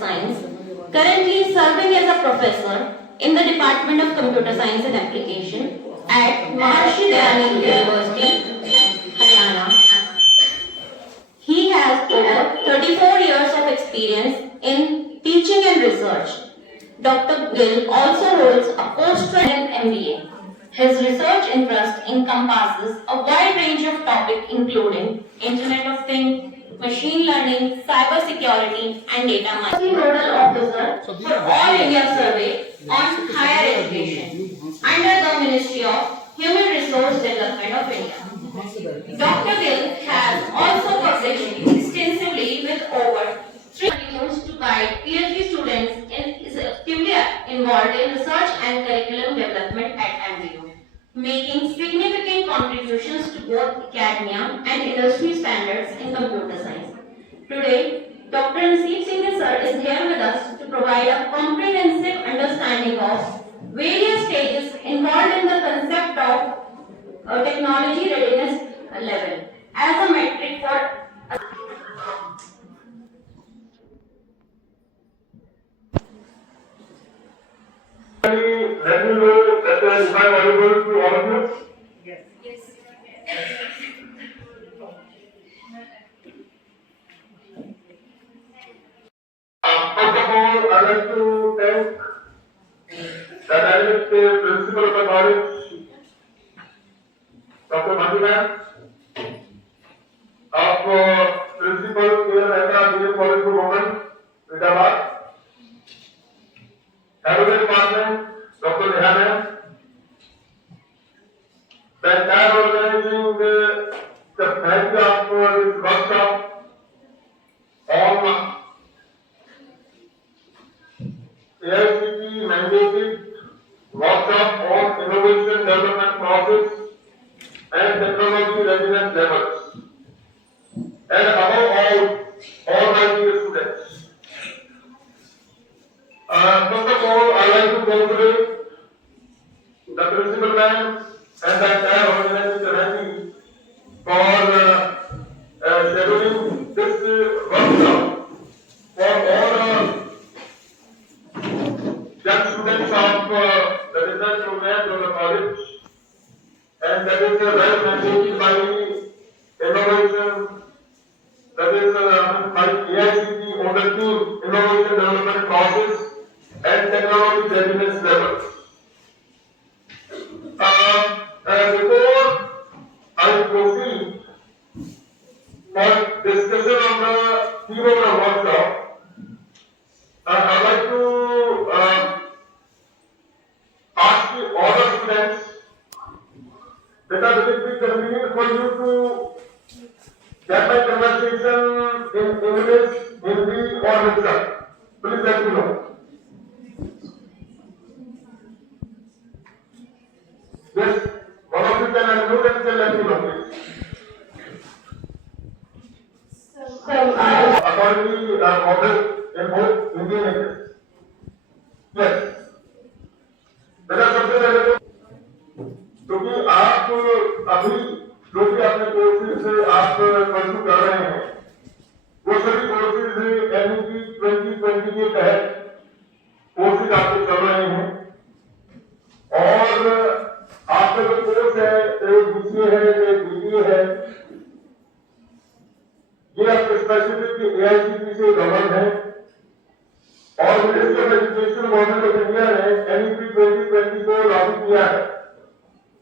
Science, currently serving as a professor in the Department of Computer Science and Application at Maharshi Dayani University, Haryana. He has over 34 years of experience in teaching and research. Dr. Gill also holds a postgraduate MBA. His research interest encompasses a wide range of topics including Internet of Things, machine learning, cyber security, and data mining. Nodal officer for All India Survey on Higher Education under the Ministry of Human Resource Development of India. Dr. Gill has also published extensively with over 3 volumes to guide PhD students and is actively involved in research and curriculum development at MBU, making significant contributions to both academia and industry standards in computer science. Today, Dr. Naseeb Singh sir is here with us to provide a comprehensive understanding of various stages involved in the concept of technology readiness level as a metric for Let me know that if I am audible to all of you. Yes. First of all, I'd like to thank the dynamic principal of the college, Dr. Madhu, of principal K. Mehta BM College for Women, Hyderabad. Head of the department, Dr. Neha, the entire organizing the committee of this workshop on AICTE mandated workshop on innovation development process and technology readiness levels, and above all my dear students. First of all, I like to congratulate the principal man and the entire organizing committee for scheduling this workshop for all young students of the research program of the college, and that is well mandated by innovation, that is by AICTE on the team innovation development process and technology readiness levels. Before I proceed for discussion on the theme of the workshop, I'd like to ask you all the students that will it be convenient for you to get my conversation in English, Hindi, or mixed. Please let me know. Yes, one of you can unmute and let me know, please. Accordingly, model in both Hindi and English. Yes. बेटा सबसे पहले तो क्योंकि आप अभी जो भी अपने कोर्सेज से आप परस्यू कर रहे हैं, वो सभी कोर्सेज एनईपी 2020 के तहत कोर्सेज आपके चल रहे हैं, और आपका जो कोर्स है, एक बीसीए है, एक बीबीए है, ये आपके स्पेसिफिक एआईसीटी से गवर्न है, और ministry of education government of India ने एनईपी 2020 को लागू किया है,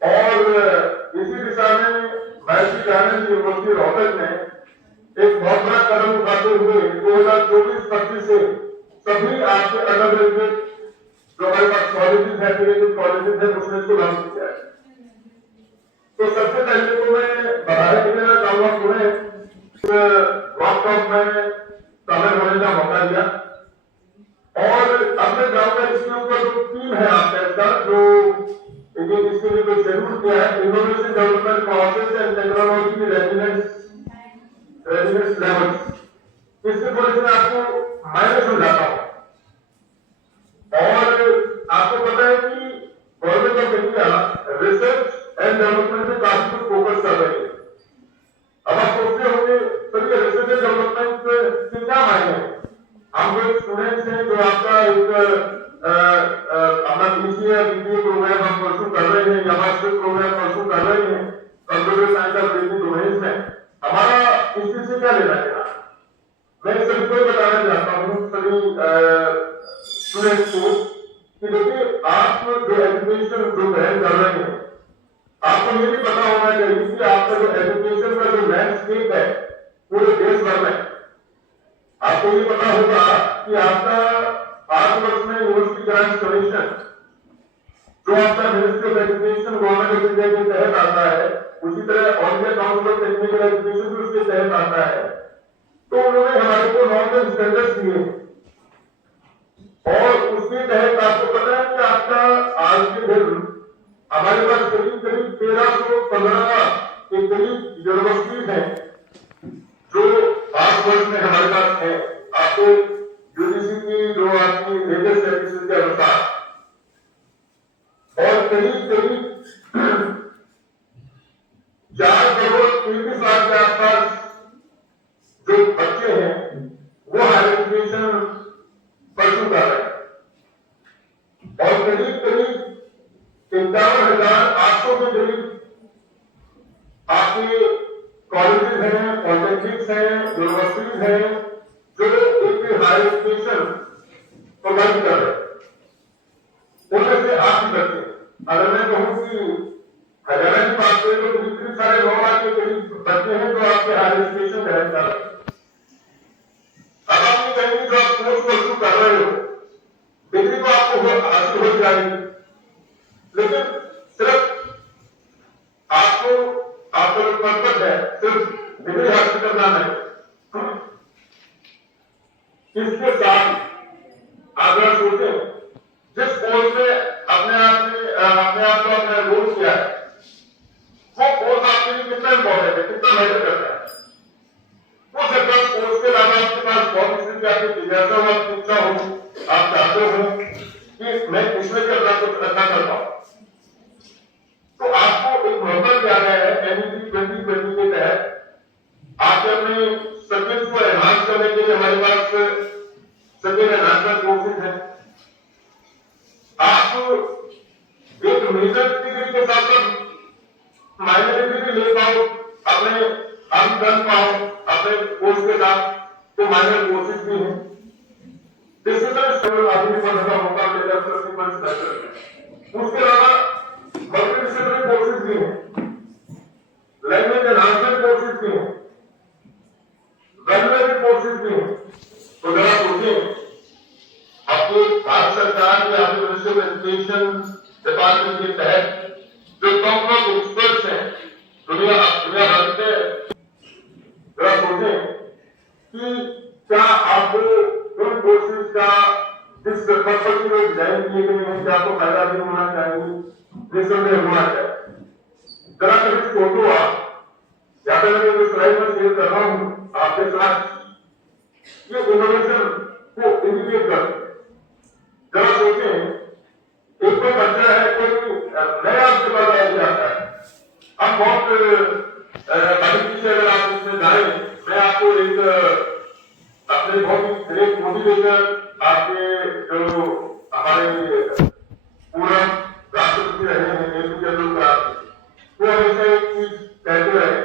और इसी दिशा में महर्षि दयानंद यूनिवर्सिटी रोहतक ने एक बहुत बड़ा कदम उठाते हुए 2024-25 से सभी आपके अंडर ग्रेजुएट जो हमारे पास कॉलेजेस है, कॉलेजेस है, उसने इसको लागू किया है। तो सबसे पहले तो मैं बधाई देना चाहूंगा पूरे वर्कशॉप में शामिल होने का मौका दिया, और अब मैं चाहूंगा इसके ऊपर जो टीम है आपका इसका जो इसके लिए जो शेड्यूल किया है, innovation development process and technology readiness levels, इसके थोड़ी सी आपको मायने समझाता हूँ। और आपको पता है कि government of India research and development में काफी कुछ फोकस कर रही है। अब आप सोचते होंगे सर ये रिसर्च एंड डेवलपमेंट के क्या मायने हैं? हम हम लोग स्टूडेंट्स हैं जो आपका एक अपना बीसीए या बीबीए प्रोग्राम हम परसू कर रहे हैं या मास्टर प्रोग्राम परसू कर रहे हैं कंप्यूटर साइंस और बेसिक डोमेन्स में, हमारा इससे क्या लेना देना। मैं सभी को बताना चाहता हूँ सभी स्टूडेंट्स को कि देखिए आप जो एजुकेशन जो ग्रहण कर रहे हैं, आपको ये भी पता होना चाहिए कि आपका जो एजुकेशन का जो लैंडस्केप है पूरे देश भर में, आपको ये पता होगा कि आपका 8 वर्ष में यूनिवर्सिटी ग्रांट्स कमीशन जो आपका ministry of education government of India के तहत आता है, उसी तरह all India council of technical education भी उसके तहत आता है। तो उन्होंने हमारे को नॉर्मल स्टैंडर्ड्स दिए और उसके तहत आपको पता है कि आपका आज के दिन हमारे पास करीब करीब 1315 के करीब यूनिवर्सिटीज हैं जो 8 वर्ष में हमारे पास है। आपको यूजीसी की जो आपकी लेटेस्ट स्टैटिस्टिक्स के अनुसार और करीब करीब 4 करोड़ 33 लाख के आसपास जो बच्चे हैं वो हायर एजुकेशन परसू कर रहे हैं और करीब करीब 51,800 के करीब आपके कॉलेजेस हैं, पॉलिटेक्निक्स हैं, यूनिवर्सिटीज हैं जो एक हायर एजुकेशन प्रोवाइड कर रहे हैं। उनमें से आप भी बच्चे, अगर मैं कहूँ कि हरियाणा की बात करें तो करीब साढ़े 9 लाख के करीब बच्चे हैं जो आपके हायर एजुकेशन ग्रहण कर रहे हैं। अब आप ये कहेंगे जो आप कोर्स परसू कर रहे हो, डिग्री तो आपको हासिल हो जाएगी, लेकिन सिर्फ आपको आपका जो पर्पज है सिर्फ डिग्री हासिल करना नहीं, इसके साथ आप अगर सोचें जिस कोर्स में अपने आप को अपने रोल किया है वो कोर्स आपके लिए कितना इंपॉर्टेंट है, कितना मैटर करता है। वो सरकार कोर्स के अलावा आपके पास बहुत किस्म की आपकी जिज्ञासा हो, आपकी इच्छा हो, आप चाहते हो कि मैं इसमें भी अपना कुछ अच्छा कर पाऊं, तो आपको एक मौका दिया गया है एनईपी 2020 के तहत आपके अपने स्किल्स को एनहांस करने के लिए हमारे पास स्किल एनहांसमेंट कोर्सेज हैं। आप एक मेजर डिग्री के साथ साथ माइनर डिग्री भी ले पाओ, अपने हम कर पाओ अपने कोर्स के साथ, तो माइनर कोर्सेज भी हैं जिससे तरह आदमी को पढ़ने का मौका मिलेगा। उसके अलावा मल्टीडिसिप्लिनरी कोर्सेज भी हैं, लैंग्वेज एनहांसमेंट कोर्सेज भी हैं, वैल्यूएडेड कोर्सेज भी हैं। तो जरा सोचिए आपको भारत सरकार या आपके मिनिस्ट्री ऑफ एजुकेशन डिपार्टमेंट के तहत जो टॉप ऑफ एक्सपर्ट्स हैं दुनिया भर के, जरा सोचें कि क्या आपको उन कोर्सेज का जिस पर्पज के लिए डिजाइन किए गए हैं क्या आपको फायदा भी होना चाहिए, निसंदेह होना चाहिए। जरा कभी सोचो आप, या फिर मैं जो स्लाइड में शेयर कर रहा हूं आपके साथ, ये इनोवेशन को इंडिकेट कर, जरा सोचें एक कोई बच्चा है, कोई नया आपके पास आइडिया आता है, अब बहुत बारीकी से अगर आप इसमें जाए, मैं आपको एक अपने बहुत ही ग्रेट मोटिवेटर आपके जो हमारे पूर्व राष्ट्रपति रहे हैं एपीजे अब्दुल कलाम, वो हमेशा एक चीज कहते रहे,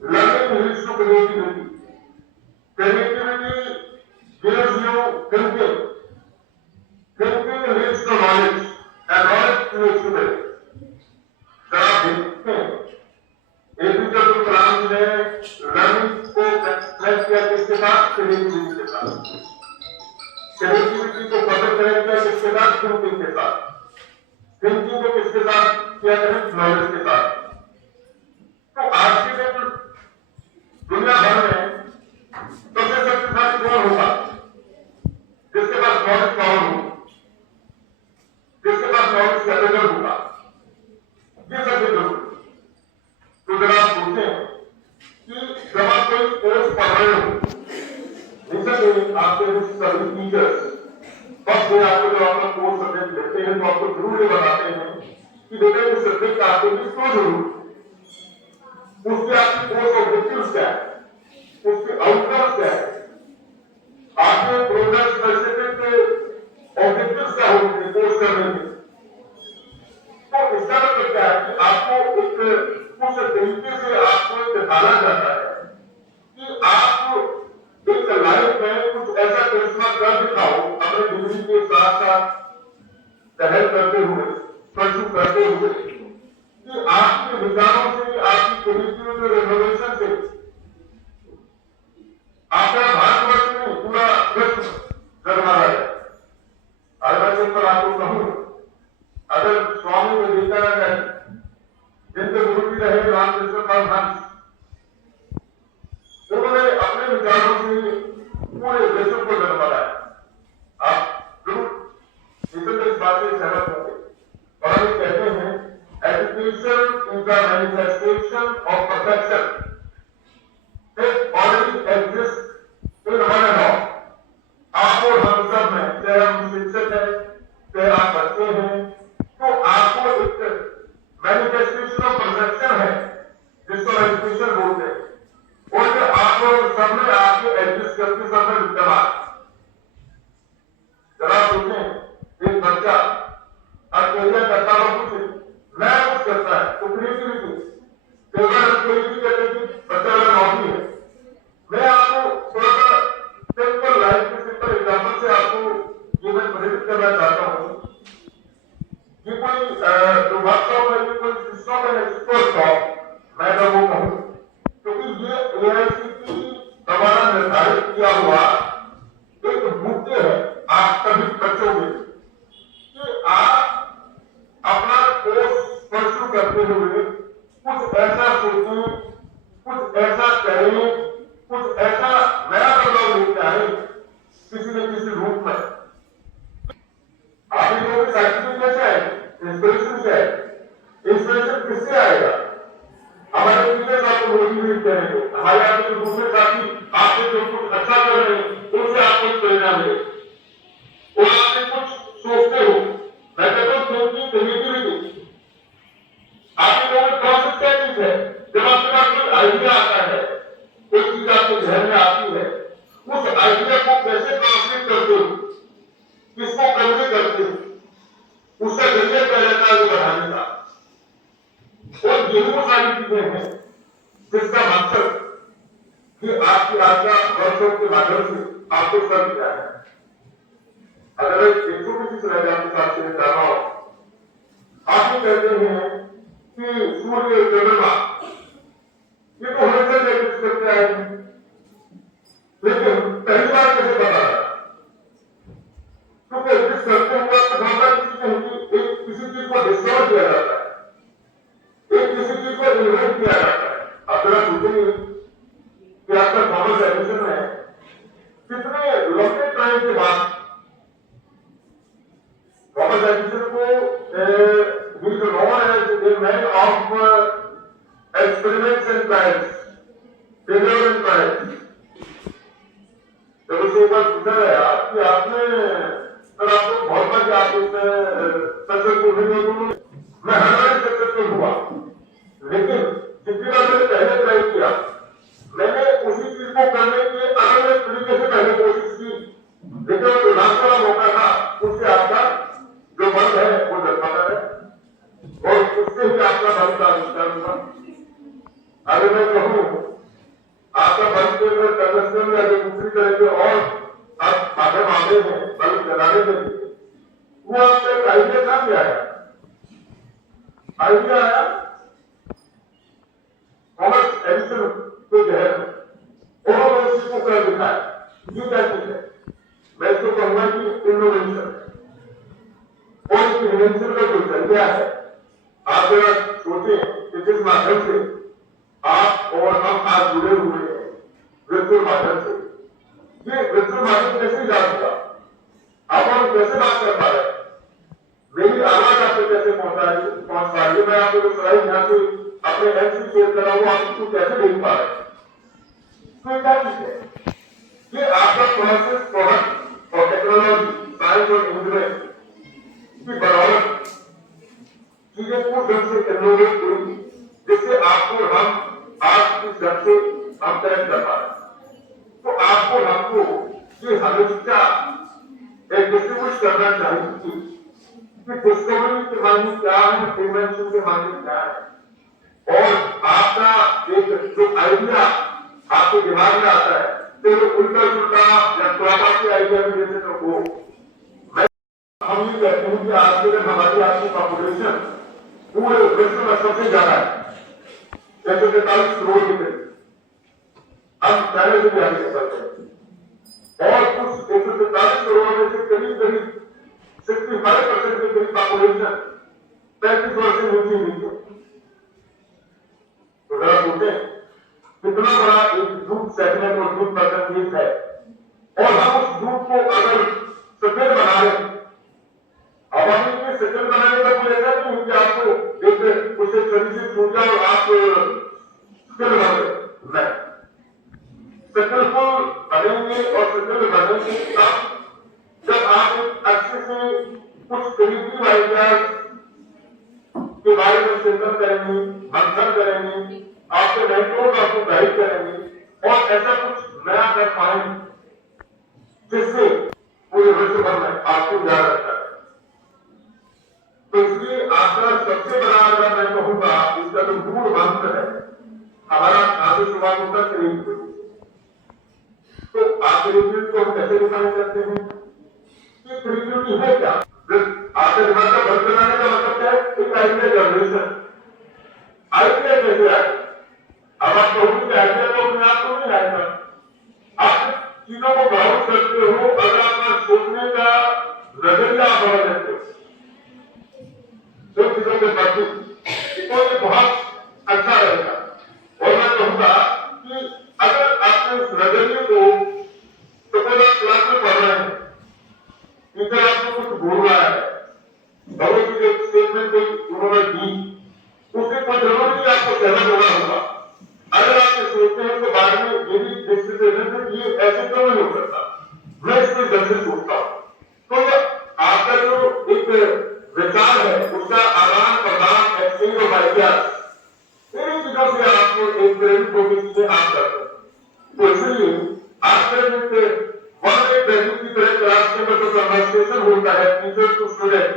learning leads to creativity, creativity gives you thinking, thinking leads to knowledge and knowledge creates today. जरा देखते हैं एपीजे अब्दुल कलाम जी ने लर्निंग को कनेक्ट किया किसके साथ, क्रिएटिविटी के साथ, क्रिएटिविटी को कनेक्ट किया किसके साथ, थिंकिंग के साथ, थिंकिंग को किसके साथ किया कनेक्ट, नॉलेज के साथ। तो आज के दिन दुनिया भर में सबसे शक्तिशाली कौन होगा, जिसके पास नॉलेज पावर हो, जिसके पास नॉलेज कैपेबल होगा, ये सबसे जरूरी। तो जरा आप सोचें कि जब आप कोई कोर्स पढ़ रहे हो, निश्चित आपके सभी टीचर्स फर्स्ट डे आपको जब अपना कोर्स सब्जेक्ट लेते हैं तो आपको जरूर ये बताते हैं कि बेटा ये सब्जेक्ट आपके लिए क्यों जरूरी, उसके आपके कोर्स ऑब्जेक्टिव्स क्या है, उसके आउटकम्स क्या है, आपके प्रोग्राम स्पेसिफिक ऑब्जेक्टिव्स क्या होते हैं कोर्स करने में। तो इसका मतलब क्या है कि आपको एक उस तरीके से आपको एक दिखाना जाता है कि आप एक लाइफ में कुछ ऐसा करिश्मा कर दिखाओ अपने डिग्री के साथ साथ पहल करते हुए परसू करते हुए कि आपके विचारों से आपकी क्रिएटिविटी रेनोवेशन से आपका भारतवर्ष में पूरा विश्व गरमा है। अरुणाचल पर आपको कहूं, अगर स्वामी विवेकानंद जिनके गुरु भी रहे रामकृष्ण परमहंस, उन्होंने अपने विचारों से पूरे विश्व को गरमाया। आप जरूर इस बात से सहमत होंगे। और हम कहते हैं education is the manifestation of perfection. It already exists in one and all. आपको हम सब में, चाहे हम शिक्षक हैं, चाहे आप बच्चे हैं, तो आपको एक मैनिफेस्टेशन ऑफ परफेक्शन है जिसको एजुकेशन बोलते हैं। और जो आपको सब में आपके एग्जिस्ट करके सब में विद्यमान। जरा सोचें, एक बच्चा अकेला करता हुआ कुछ नया कुछ करता है तो क्रिएटिविटी क्रिएटिविटी कहते हैं कि बच्चा वाला नौकरी है। मैं आपको थोड़ा सा सिंपल लाइफ के सिंपल एग्जाम्पल से आपको ये मैं प्रेरित करना चाहता हूँ। ये कोई दुर्भाग्य है, कोई सिस्टम एंड एक्सपर्ट जॉब मैं तो वो कहूँ, क्योंकि ये एआईसीटी द्वारा निर्धारित किया हुआ एक मुद्दे है आप सभी बच्चों के कि आप अपना कोर्स परसू करते हुए कुछ ऐसा सोचें, कुछ ऐसा करें, कुछ ऐसा नया बदलाव लेके आए किसी न किसी रूप में। आप लोगों की साइकिल कैसे आए, इंस्पिरेशन से आए, इंस्पिरेशन किससे आएगा? हमारे टीचर्स आपको मोटिवेट करेंगे, हमारे यहाँ के दूसरे साथी आपके जो कुछ अच्छा कर रहे हैं उनसे आपको प्रेरणा मिले और आपने कुछ सोचते हो। मैं कहता हूँ थिंकिंग क्रिएटिविटी आपके लोगों में प्रोसेस क्या चीज है। जब आपके पास कोई आइडिया आता है, कोई चीज आपके ध्यान में आती है, उस आइडिया को कैसे ट्रांसलेट करते हो, किसको कन्वे करते हो, उसका जरिया क्या रहता है बढ़ाने का। और यही वो सारी चीजें हैं जिसका मकसद कि आपकी आज्ञा वर्षों के माध्यम से आपको सर्व किया है। अगर एक छोटी सी स्लाइड आपके साथ शेयर कर रहा हूं, आप ये कहते हैं कि सूर्य चंद्रमा ये तो हमेशा एग्जिस्ट करते आए हैं, लेकिन पहली बार कैसे पता है? क्योंकि एग्जिस्ट करते हुए तो बहुत सारी चीजें होंगी। एक किसी चीज को डिस्कवर किया जाता है, एक किसी चीज को इन्वेंट किया जाता है। अब जरा सोचेंगे कि आपका थॉमस एडिसन है कितने लंबे टाइम के बाद थॉमस एडिसन को he is known as a man of experiments and trials, failure and trials. जब उससे एक बार पूछा गया कि आपने सर आपको बहुत बार आप इसमें सक्सेसफुल नहीं हो, मैं हर बार सक्सेसफुल हुआ, लेकिन जितनी बार मैंने पहले ट्राई किया मैंने उसी चीज को करने के अलग अलग तरीके से पहले कोशिश की, लेकिन जो लास्ट वाला मौका था उससे आपका जो बल है वो दर्शाता है और उससे ही आपका बल का आविष्कार हुआ। अगर मैं कहूँ आपका बल के कंडक्शन या जो दूसरी तरह के और आप माध्यम आते हैं बल चलाने के लिए, वो आपका एक आइडिया था क्या है? आइडिया आया थॉमस एडिसन के जहर में, उन्होंने उसी को कर दिखाया। ये क्या चीज है? मैं इसको कहूंगा कि इनोवेशन और इस इनोवेशन का जो जरिया है, आप जरा सोचें कि जिस माध्यम से आप और हम आज जुड़े हुए हैं विर्चुअल माध्यम से, ये विर्चुअल माध्यम कैसे जा चुका, आप हम कैसे बात कर पा रहे हैं, मेरी आवाज आप तक कैसे पहुंच पा रही है, मैं आपको जो स्लाइड यहाँ से अपने एप से शेयर कर रहा हूँ आप इसको कैसे देख पा रहे हैं। तो क्या चीज है? ये आपका प्रोसेस प्रोडक्ट और टेक्नोलॉजी साइंस और इंजीनियरिंग की बराबर चीजें को ढंग से इनोवेट हुई जिससे आपको हम आज की दर से हम कनेक्ट कर पा रहे हैं। तो आपको हमको कि हमेशा एक डिस्ट्रीब्यूट करना चाहिए कि डिस्कवरी के मायने क्या है, प्रिवेंशन के मायने क्या है, और आपका एक जो आइडिया आपके दिमाग में आता है तो वो उल्टा उल्टा या प्रॉपर के आइडिया में जैसे तो वो हम ये कहते हैं कि आज के दिन हमारी आपकी पॉपुलेशन पूरे विश्व में सबसे ज्यादा है, 143 करोड़ के करीब। हम पहले से भी आगे चलते हैं और उस 143 करोड़ में से करीब करीब 65% के करीब पॉपुलेशन 35 वर्ष से नीचे नीचे। तो जरा सोचें कितना बड़ा एक दूध सेगमेंट और दूध परसेंटेज है, और हम उस दूध को अगर सफेद बना लें, अब हम ये सफेद बनाने का कोई ऐसा नहीं कि आपको एक उसे शरीर से छूट जाए और आप सफेद बन गए, नहीं। सक्सेसफुल बनेंगे और सफल बनेंगे तब जब आप एक अच्छे से कुछ क्रिएटिव आइडियाज के बारे में चिंतन करेंगे, मंथन करेंगे, आपके मेंटोर आपको गाइड करेंगे और ऐसा कुछ नया कर पाएंगे जिससे पूरे विश्व भर में आपको याद रखता है। तो इसलिए आपका सबसे बड़ा अगर मैं कहूंगा इसका जो मूल मंत्र है हमारा आगे शुरुआत होता है क्रिएटिविटी। तो आप क्रिएटिविटी को हम कैसे डिफाइन करते हैं कि क्रिएटिविटी है क्या? आपके दिमाग का बंद बनाने का मतलब क्या है? एक आइडिया जनरेशन। आइडिया कैसे आए? अब आप कहोगे कि आइडिया तो अपने आप को नहीं आएगा, आप चीजों को ब्राउज करते हो, अगर आपका सोचने का नजरिया आप बदल लेते हो तो चीजों के प्रति तो ये बहुत अच्छा रहेगा। और मैं कहूंगा कि अगर आपने उस नजरिए को सपोज आप क्लास में पढ़ रहे हैं, टीचर आपको कुछ बोल रहा है, बहुत ही एक स्टेटमेंट कोई उन्होंने दी, उससे कोई जरूरी नहीं आपको सहमत होना होगा। अगर आप ये सोचते हैं तो बाद में ये भी डिस्कशन है कि ये ऐसे क्यों नहीं हो सकता, मैं इसको जब से सोचता हूं। तो आपका जो एक विचार है उसका आदान प्रदान एक्सचेंज ऑफ आइडियाज इन चीजों से आपको एक प्रेरित होकर चीजें आप करते हैं। तो इसलिए आपके वन एक वैल्यू की तरह क्लास के अंदर जो कन्वर्सेशन होता है टीचर टू स्टूडेंट,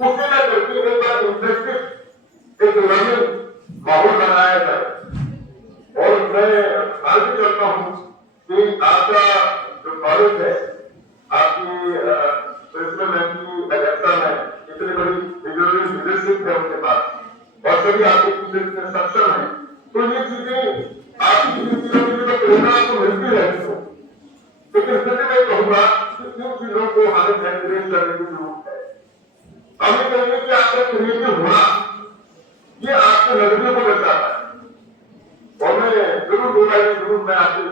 उससे ना करके एक बार इंटरेक्टिव एक लर्निंग माहौल बनाया जाए। और मैं आज भी करता हूँ कि आपका जो कॉलेज है, आपकी प्रिंसिपल की अध्यक्षता में इतनी बड़ी लीडरशिप है उनके पास और सभी आपके टीचर इतने सक्षम है, तो ये चीजें आपकी चीजों की जो प्रेरणा आपको मिलती रहती है। लेकिन फिर मैं कहूंगा कि इन चीजों को हमें एनकरेज करने की जरूरत है। हमें कहेंगे कि आपका क्रिएटिव होना ये आपके नजरिए को बचाता है। और मैं जरूर मैं आपसे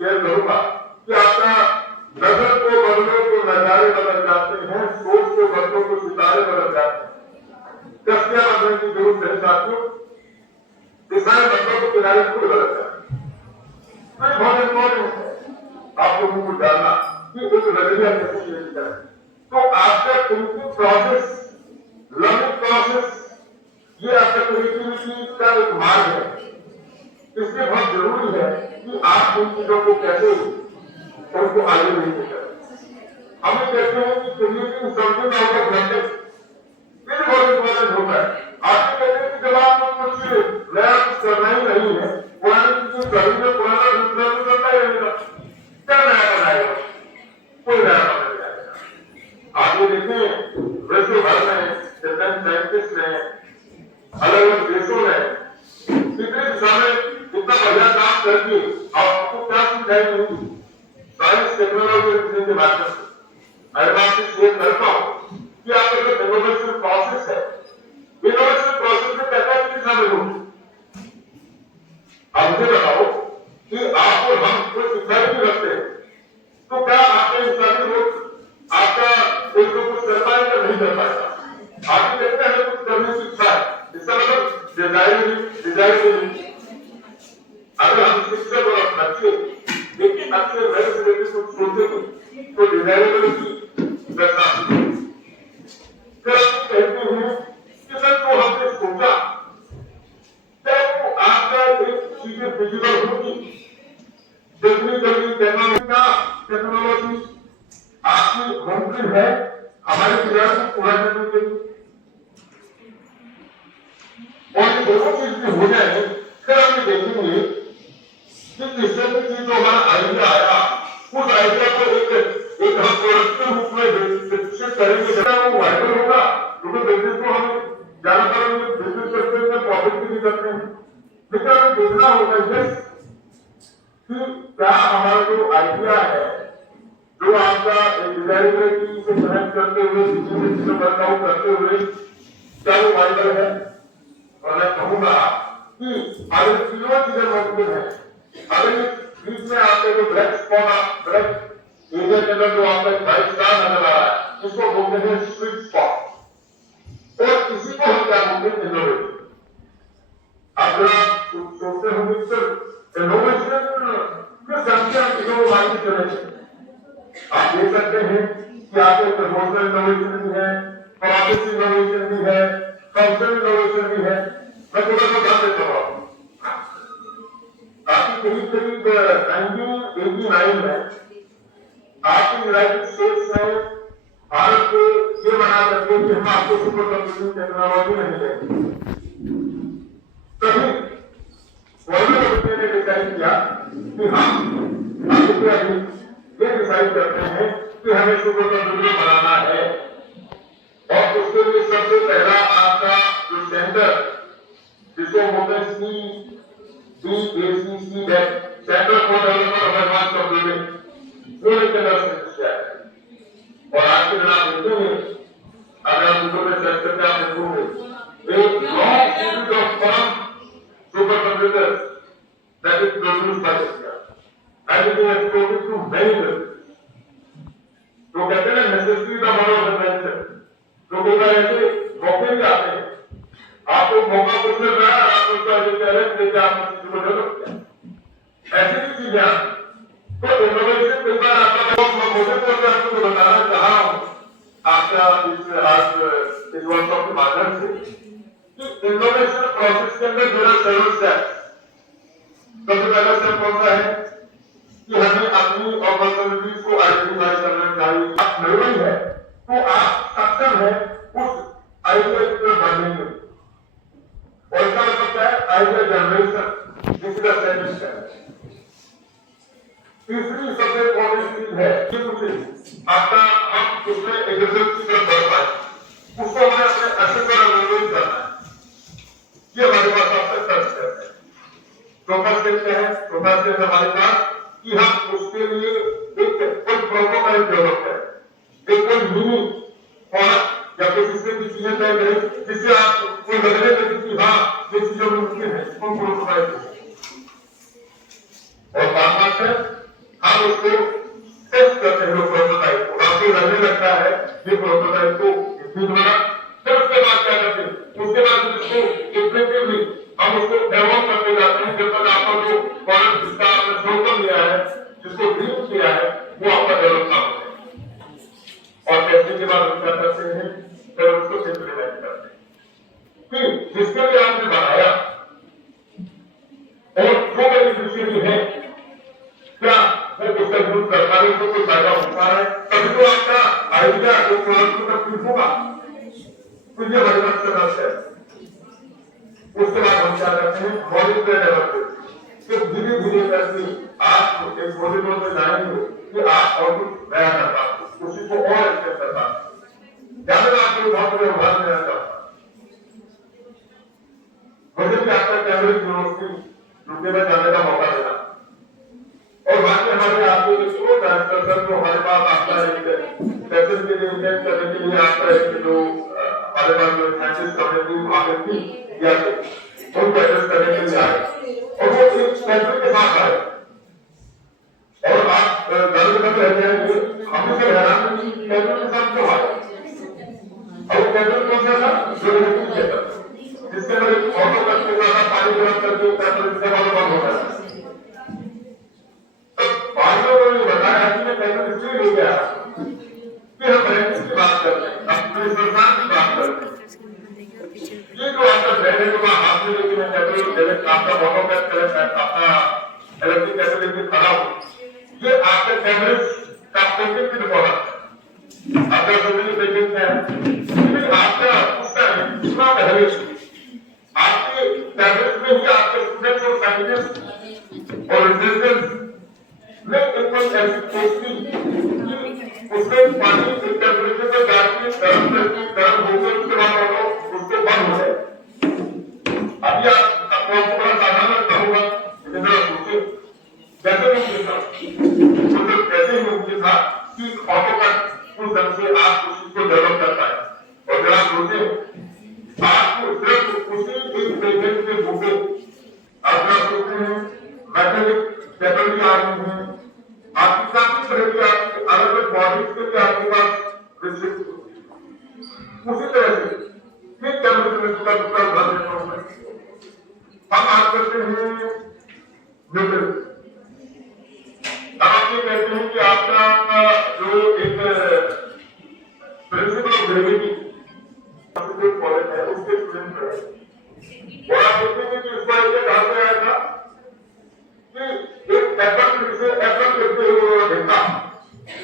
शेयर करूंगा कि आपका नजर को बदलो तो नजारे बदल जाते हैं, सोच को बदलो तो सितारे बदल जाते हैं। दस्तियां बदलने की जरूरत है साथियों, दिशाएं बदलो तो किनारे खुद बदल जाते हैं। बहुत इंपॉर्टेंट है आप लोगों को जानना कि एक नजरिया कैसे चेंज करें। तो आपका थिंकिंग प्रोसेस, लर्निंग प्रोसेस, ये आपका क्रिएटिविटी का एक मार्ग है। इसलिए बहुत जरूरी है कि आप इन चीजों को कैसे उनको आगे लेके चलें। हमें कहते हैं कि creating something out of nothing, ये बहुत इंपॉर्टेंट होता है। आपसे कहते हैं कि जब आपको कुछ नया कुछ करना ही नहीं है, पुरानी चीजें सभी में पुराना दूसरा भी करता ही रहेगा, क्या नया बनाएगा? कोई नया बना नहीं आएगा। आप ये देखें विश्व भर में डिफरेंट साइंटिस्ट ने अलग अलग देशों में कितने दिशा में इतना बढ़िया काम करके आपको क्या सिखाएंगे साइंस टेक्नोलॉजी के माध्यम से। मैं आपसे शेयर करता हूं कि आपका जो इनोवेशन प्रोसेस है, इनोवेशन प्रोसेस में क्या क्या चीज शामिल होगी। अब मुझे बताओ कि आपको हम कुछ सिखाई भी रखते हैं तो क्या आपके इंसानी लोग आपका कुछ कर पाएगा नहीं कर पाएगा। आप कहते हैं कुछ करने की इच्छा है, इसका मतलब डिजाइन अगर हम शिक्षक और बच्चे एक अच्छे नए से लेकर कुछ सोचेंगे तो डिजाइनेबिलिटी वैसा फिर आप कहते हैं कि सर तो हमने सोचा क्या वो आपका एक चीजें विजिबल होगी टेक्निकली टेक्नोलॉजी मुश्किल है हमारे परिवार को पूरा करने के लिए। और ये दोनों चीज भी हो जाए फिर हम ये देखेंगे कि किससे भी चीज जो हमारा आइडिया आया उस आइडिया को एक हम प्रोडक्टिव रूप में विकसित करेंगे, जब वो वायरल होगा क्योंकि बिजनेस को हम ज्यादातर बिजनेस करते हैं प्रॉफिट के लिए करते हैं, लेकिन हमें देखना होगा कि क्या हमारा जो आइडिया है जो आपका डिजाइनिंग से कनेक्ट करते हुए बिजनेस वर्कआउट करते हुए क्या वो वायरल है। और मैं कहूंगा कि अगर तीनों चीजें मौजूद है, अगर बीच में आपके जो ब्लैक स्पॉट ब्लैक एरिया के अंदर जो आपका वाइट स्टार नजर आ रहा है इसको बोलते हैं स्वीट स्पॉट, और इसी को हम क्या बोलते हैं इनोवेशन। आप सोचते होंगे सर इनोवेशन किस ढंग से हम चीजों को माइंड करेंगे। आप देख सकते हैं कि आपको प्रमोशनल इनोवेशन भी है, प्रोसेस इनोवेशन भी है, कल्चरल इनोवेशन भी है। मैं थोड़ा सा ध्यान देता हूँ आपकी करीब 1989 में आपके यूनाइटेड स्टेट्स में भारत को ये बना करके कि हम आपको सुपर कंप्यूटिंग टेक्नोलॉजी नहीं देंगे, तभी वॉल्टर ने डिसाइड किया कि हम ये डिसाइड करते हैं कि हमें सुपर कंप्यूटर बनाना है। और उसके लिए सबसे पहला आपका जो सेंटर जिसको बोलते हैं CDAC centre for development of advance computing वो एक किया है। और आज के दिन आप देखेंगे अगर आप गूगल में सर्च करके आप देखोगे एक long series of firm super computer that is produced by India and it is exported to many countries. तो कहते हैं necessity the mother of invention. तो कई बार ऐसे मौके भी आते हैं, आपको मौका कुछ मिल रहा है, आप उसका जो चैलेंज लेके आपने चीजों को डेवलप किया, ऐसी भी चीजें आती। तो इनोवेशन कई बार आपका मुझे तो आपको बताना चाह रहा हूँ आपका इस वर्कशॉप के माध्यम से कि इनोवेशन प्रोसेस के अंदर मेरा सेवन स्टेप्स। सबसे पहला स्टेप कौन सा है कि हमें अपनी अपॉर्चुनिटीज को आइडेंटिफाई करना चाहिए। आप नई है तो आप सक्षम है उस आइडिया की तरफ बढ़ने के लिए, और इसका मतलब क्या है idea generation, this is the second step. तीसरी सबसे इंपॉर्टेंट चीज है कि मुझे आपका हम उसमें एग्रीकल्चर की तरफ बढ़ पाए, उसको हमें अपने अच्छे तरह एनालाइज करना है। ये हमारे पास सबसे थर्ड स्टेप है। चौथा स्टेप क्या है? चौथा स्टेप हमारे पास कि हम उसके लिए एक कोई प्रोटोटाइप डेवलप करें, एक कोई मिनी प्रोडक्ट या किसी से भी चीजें तय करें जिससे आप कोई लगने लगे कि हाँ ये चीजें मुमकिन है, वो प्रोटोटाइप। और पांचवा स्टेप हम उसको टेस्ट करते हैं प्रोटोटाइप को, आपको लगने लगता है ये प्रोटोटाइप को ठीक बना, फिर उसके बाद क्या करते हैं, उसके बाद उसको इफेक्टिवली हम उसको डेवलप करते जाते हैं जब तक आपका जो प्रोडक्ट जिसका आपने स्लोगन लिया है, जिसको ड्रीम किया है, वो आपका डेवलप ना हो। और टेस्टिंग के बाद हम क्या करते हैं, फिर उसको इम्प्लीमेंट करते हैं कि जिसके लिए आपने बनाया और जो बेनिफिशियरी है क्या वो उसका यूज कर पा रहे, उसको कोई फायदा हो पा रहा है, तभी तो आपका आइडिया जो प्रोडक्ट का ठीक होगा। तो ये बड़ी मकसद है। उसके बाद हम क्या करते हैं, मॉडल पे डेवलप फिर धीरे धीरे करके आप एक मॉडल में जाएंगे कि आप और कुछ नया कर पाते, उसी को और अच्छे कर पाते। ज्यादा आपको बहुत बड़े उदाहरण देना चाहता हूं, मुझे भी आपका कैम्ब्रिज यूनिवर्सिटी यूके में जाने का मौका मिला, और बाकी हमारे आपको जो ट्रांसफर जो हमारे पास आपका एक सेशन के लिए इवेंट करने के लिए आपका एक जो हमारे पास जो साइंटिस्ट कम्युनिटी आगे थी या उनको एड्रेस करने के लिए आए, और वो एक कैम्ब्रिज के साथ आए, और आप गर्व करते रहते हैं कि हमने से हैरान कि कैम्ब्रिज के साथ क्यों आए, और कैम्ब्रिज कौन सा था जो यूनिवर्सिटी था जिसके अंदर एक ऑटो करके ज्यादा पानी गर्म करके कैम्ब्रिज से बंद हो गया। बताया कि मैं कैम्ब्रिज इसलिए ले गया कि हम ब्रांड की बात करते हैं, अपने संस्थान की बात करते हैं। ये जो आपका ब्रांड है जो हाथ में लेके मैं कैम्ब्रिज आपका ऑटो पैक करें, अपना इलेक्ट्रिक कैसे लेके खड़ा हूं, ये आपके कैम्ब्रिज का पेटेंट प्रोडक्ट है। उसमें पानी एक टेम्परेचर पे जाके गर्म होकर उसके बाद उसको बंद हो जाए। अभी आपको बड़ा साधारण लगता होगा, लेकिन जरा सोचिए कैसे मुमकिन था, मतलब कैसे मुमकिन था कि ऑटोकैड उस ढंग से आप उस चीज को डेवलप कर पाए। और जरा सोचिए आपको सिर्फ उसी एक पेटेंट के बूटे आप सोचते हैं मैकेनिक कैटेगरी आ रही है, आपकी काफी तरह की आपकी अलग अलग बॉडीज के लिए आपके पास रिस्ट्रिक्ट होती है। उसी तरह से ठीक टेम्परेचर में दूसरा उदाहरण देता हूं मैं। हम बात करते हैं न्यूटन। अब आप ये कहते हैं कि आपका जो एक प्रिंसिपल ऑफ ग्रेविटी कॉलेज है उसके स्टूडेंट है, और आप देखेंगे कि इसका ये कहा से आया था कि एक एप्पल से एप्पल करते हुए उन्होंने देखा,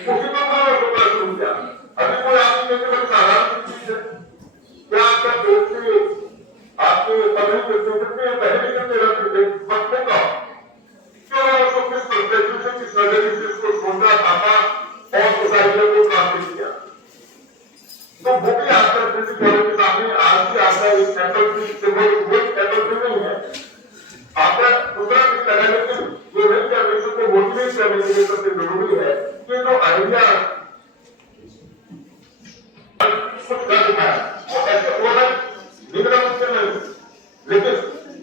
उसी को उन्होंने सोचना शुरू किया। अभी कोई आपकी कहते बड़ी साधारण चीज है, क्या आपका दोस्त से आपके पढ़ने के क्षेत्र में पहले करते रहते थे बच्चों का क्यों उसको किस परस्पेक्टिव से किस नजरिए से इसको सोचा था और सोसाइटी को ट्रांसलेट किया। तो वो भी आपका प्रिंसिपल के सामने आज भी आपका एक एप्पल ट्री सिंबल वो एप्पल ट्री नहीं है, आपका दूसरा भी लगा, लेकिन ये नई जनरेशन को मोटिवेट करने के लिए सबसे जरूरी है कि जो आइडिया कुछ कर दिखाया वो ऐसे होना निकला मुश्किल नहीं, लेकिन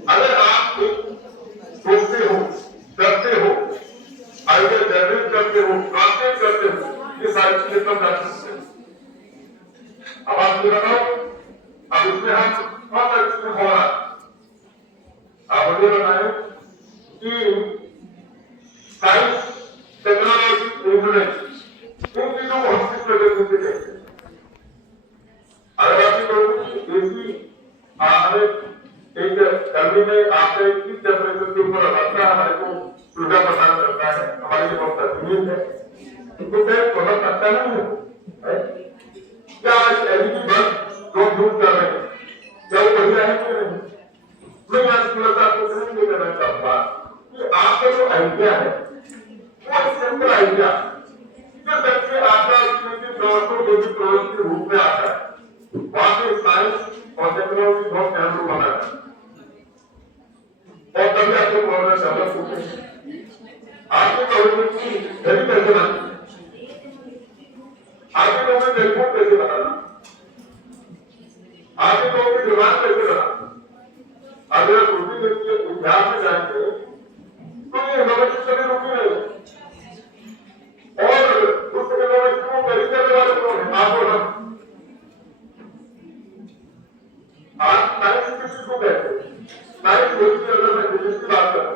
अगर आप सोचते हो, करते हो, आइडिया जनरेट करते हो, ट्रांसलेट करते हो, ये सारी चीजें कम जा सकते हैं। अब आप ये बताओ, अब इसमें हम कौन सा इसमें हो रहा है, आप मुझे बताएं कि साइंस, टेक्नोलॉजी, इंजीनियरिंग इन चीजों को हम किस प्रकार से देखते हैं। अगर आप ये कहोगे कि एसी हमें एक गर्मी में आपका एक टेम्परेचर के ऊपर रखता है, हमारे को सुविधा प्रदान करता है, हमारे लिए बहुत तकलीफ है, तो क्या बहुत अच्छा नहीं है? क्या आज एलईडी बल्ब जो यूज कर रहे हैं क्या वो बढ़िया है कि नहीं? मैं आज थोड़ा आपको समझ करना चाहूंगा कि आपका जो आइडिया है वो सिंपल आइडिया जो सबसे आपका बेसिक प्रोजेक्ट के रूप में आता है, वहां पे साइंस और टेक्नोलॉजी बहुत अहम रोल बना है। और तभी आपको बोलना डेवलप होते हैं। आपके गवर्नमेंट की घड़ी कैसे बनानी, आपके लोगों में टेलीफोन कैसे बनाना, आपके लोगों की डिमांड कैसे बनाना। अगर आप रुचि देखिए इतिहास में जाएंगे तो ये इनोवेशन कभी रुकी नहीं, और उस इनोवेशन को कभी करने वाले कौन है? आप और हम। आज साइंस किसी को कहते हैं, साइंस वही की अगर मैं फिजिक्स की बात करूं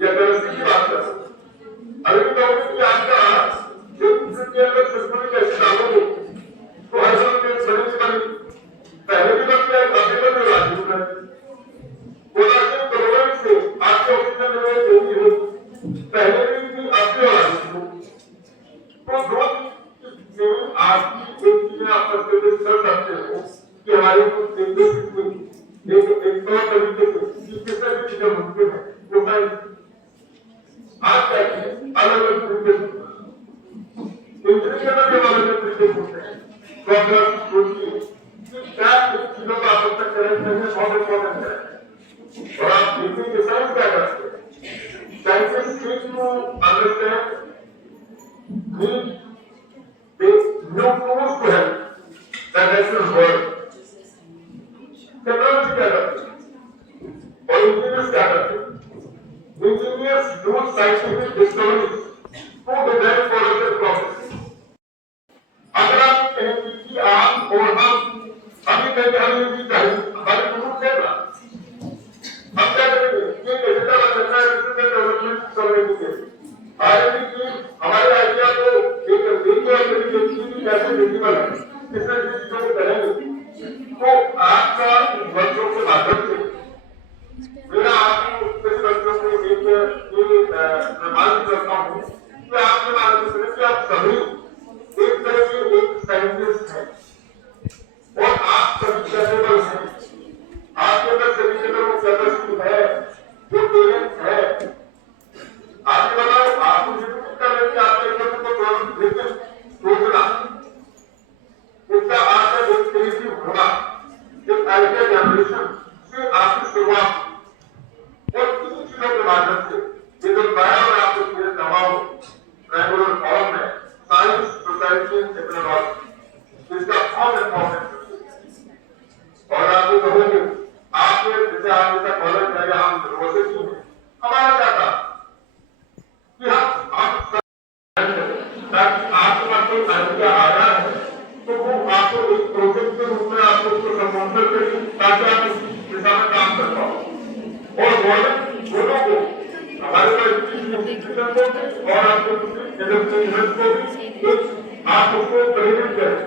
या केमिस्ट्री की बात करूं, अगर कहोगे कि आपका के अंदर सिस्टम कैसे डालोगे तो हर समय बड़ी से बड़ी पहले भी बात किया, अभी तक भी राजी है बोला कि करोड़ों से आपके ऑक्सीजन लेवल जो भी हो पहले भी आपके राजी हो, तो दो चीजें आपकी एक चीजें आप कर सकते हो कि हमारे एक तौर तरीके से किस तरह की चीजें मुमकिन है, वो आज क्या अलग अलग तरीके से इंजीनियर में भी अलग तरीके होते हैं। तो अगर सोचिए कि क्या चीजों का आप तक करेंट नहीं है, बहुत इंपॉर्टेंट है। और आप देखिए कि साइंस क्या करते हैं, scientist need to understand, need new tools to help the natural world. Technology क्या करती है और इंजीनियर्स क्या करते हैं? Engineers use scientific discoveries to design product process. अगर आप कहेंगे कि आप और हम अभी तक हमें भी चाहिए हमारे गुरु थे ना, हम क्या करेंगे ये कैसे करना है डेवलपमेंट करने के लिए आरएनडी की हमारे आइडिया को एक तरीके और तरीके की कैसे विजिबल है किस तरह की चीजों को करेंगे। तो आपका वर्षों के माध्यम से मेरा आपको कुछ बच्चों को एक प्रमाण करता हूँ कि आपके माध्यम से कि आप सभी एक तरह के एक साइंटिस्ट हैं और आप सभी कैपेबल हैं, आपके अंदर सभी जगह वो कैपेसिटी है, वो टैलेंट है। आपके बताओ आपको इंस्टीट्यूशन को भी और आपके इंडस्ट्रियल को भी आप उसको प्रेरित करें।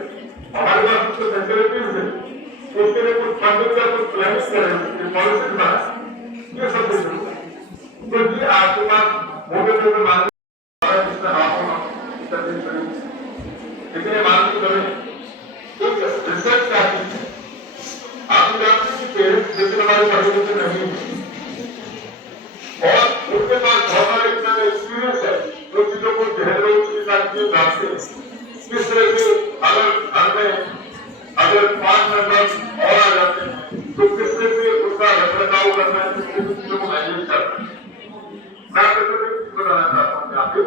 हमारे पास कुछ फैसिलिटीज है, उसके लिए कुछ फंडिंग का कुछ प्लानिंग करें, पॉलिसी बनाए, ये सब कुछ। तो ये आपके पास मोटे मार्केट जिसमें आप लेकिन ये मार्केट करें एक रिसर्च का आप जानते हैं कि पेरेंट्स लेकिन हमारे पढ़े लिखे नहीं और उनके पास बहुत सारे इतना एक्सपीरियंस है जो चीजों को गहरे के साथ जानते हैं। किस तरह से अगर घर में अगर 5 मेंबर्स और आ जाते हैं तो किस तरह से उसका रखरखाव करना है, किस तरह से चीजों को मैनेज करना है। मैं आपको एक चीज बताना चाहता हूँ यहाँ पे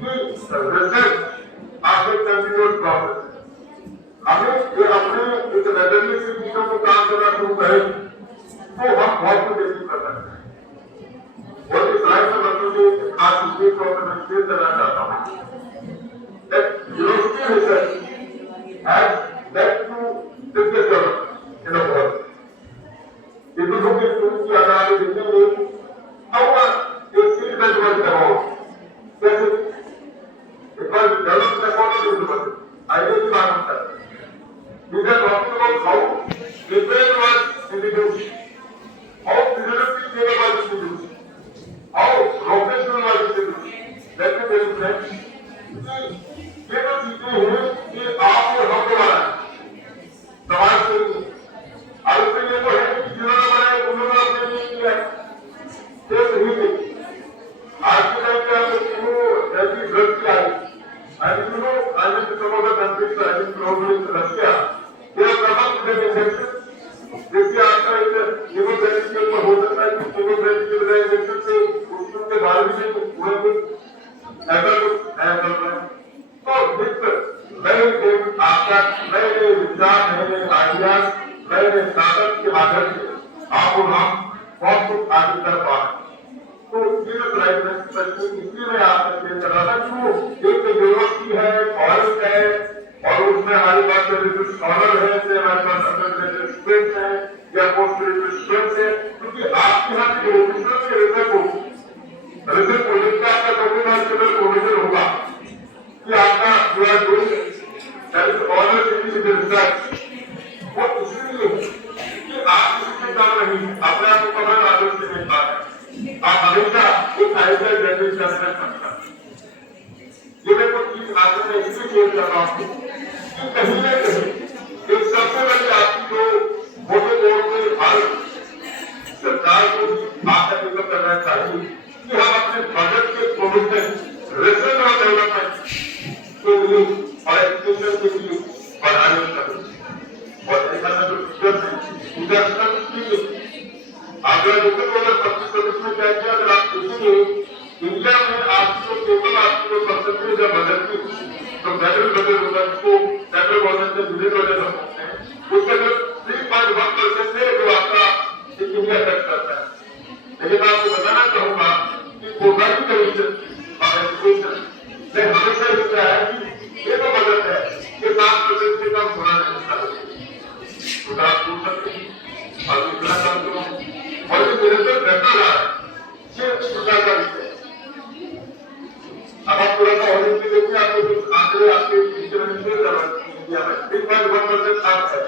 कि रिसर्च आपके कंटिन्यूअस प्रोसेस हमें ये अपने एक नजरिए से चीजों को काम करना शुरू करें तो हम बहुत कुछ अचीव कर सकते हैं। और इस लाइफ में बच्चों के खास उद्देश्य को मैं शेयर करना चाहता हूँ। University research has led to business development in the world. if you look into the analysis देखेंगे how a seed that was developed कैसे it was developed according to the idea की बात करता है। We are talking about how April was introduced, how University Cable was introduced, how rotational was introduced. Let me tell you friends, ये तो चीजें हैं कि आपको हम बनाना समाज के लिए। अब इसमें ये तो है कि जिन्होंने बनाए उन्होंने अपने लिए किया ये नहीं थे। आज के टाइम पे आपको ऐसी ड्रग्स की आई and you know, I mean, some of the countries, I mean, probably Russia, they have come up with an injection. जैसे आपका एक कीमोथेरेपी के ऊपर हो सकता है कि कीमोथेरेपी के बजाय इंजेक्शन से उसके बारे में पूरा कुछ ऐसा कुछ नया चल रहा है। तो मित्र नए आपका नए विचार, नए आइडियाज, नए स्टार्टअप के माध्यम से आप और हम बहुत कुछ आगे कर पा रहे हैं। तो ये जो प्राइवेट इसलिए मैं आपसे शेयर कर रहा था कि वो एक यूनिवर्सिटी है, कॉलेज है और उसमें हमारे पास रिसर्च स्कॉलर है, हमारे पास अंडर ग्रेजुएट स्टूडेंट्स हैं या पोस्ट ग्रेजुएट स्टूडेंट्स हैं, क्योंकि आपके यहाँ पे रिसर्च प्रोजेक्ट का आपका डॉक्यूमेंट प्रोविजन होगा कि आपका जो है डूइंग ऑनर इन रिसर्च वो इसलिए कि आप किसी के काम नहीं अपने आप को कमर आदत से नहीं पा रहे, आप हमेशा एक आइडिया जनरेट करना चाहते हैं। ये मैं कुछ चीज आगे में इसलिए शेयर कर रहा हूँ कि कहीं न कहीं एक सबसे बड़ी आपकी जो मोटे तौर पे भारत सरकार को भी आपका पिकअप करना चाहिए कि हम अपने बजट के प्रोविजन रिसर्च और डेवलपमेंट के लिए और एजुकेशन के लिए बढ़ाने करें और ऐसा जो टीचर अगर 2025 में क्या किया, अगर आप देखेंगे इंडिया में आपकी जो टोटल आपकी जो परसेंटेज है बजट की जो फेडरल बजट होता है उसको सेंट्रल गवर्नमेंट से यूनिट बजट हम कहते हैं उसका जो 3.1% है जो आपका इंडिया टच करता है। लेकिन मैं आपको बताना चाहूंगा कि प्रोग्रामिंग कमीशन और एजुकेशन ने हमेशा ये कहा है कि ये तो बजट है ये 7% से कम होना नहीं चाहिए। तो आप पूछ सकते हैं और दूसरा काम तो और ये निरंतर घटना रहा है ये प्रकार का विषय। अब आप पूरा का ऑडिट में देखिए आपको कुछ आंकड़े आपके टीचर में शेयर कर रहे हैं इंडिया में 3.1% आप है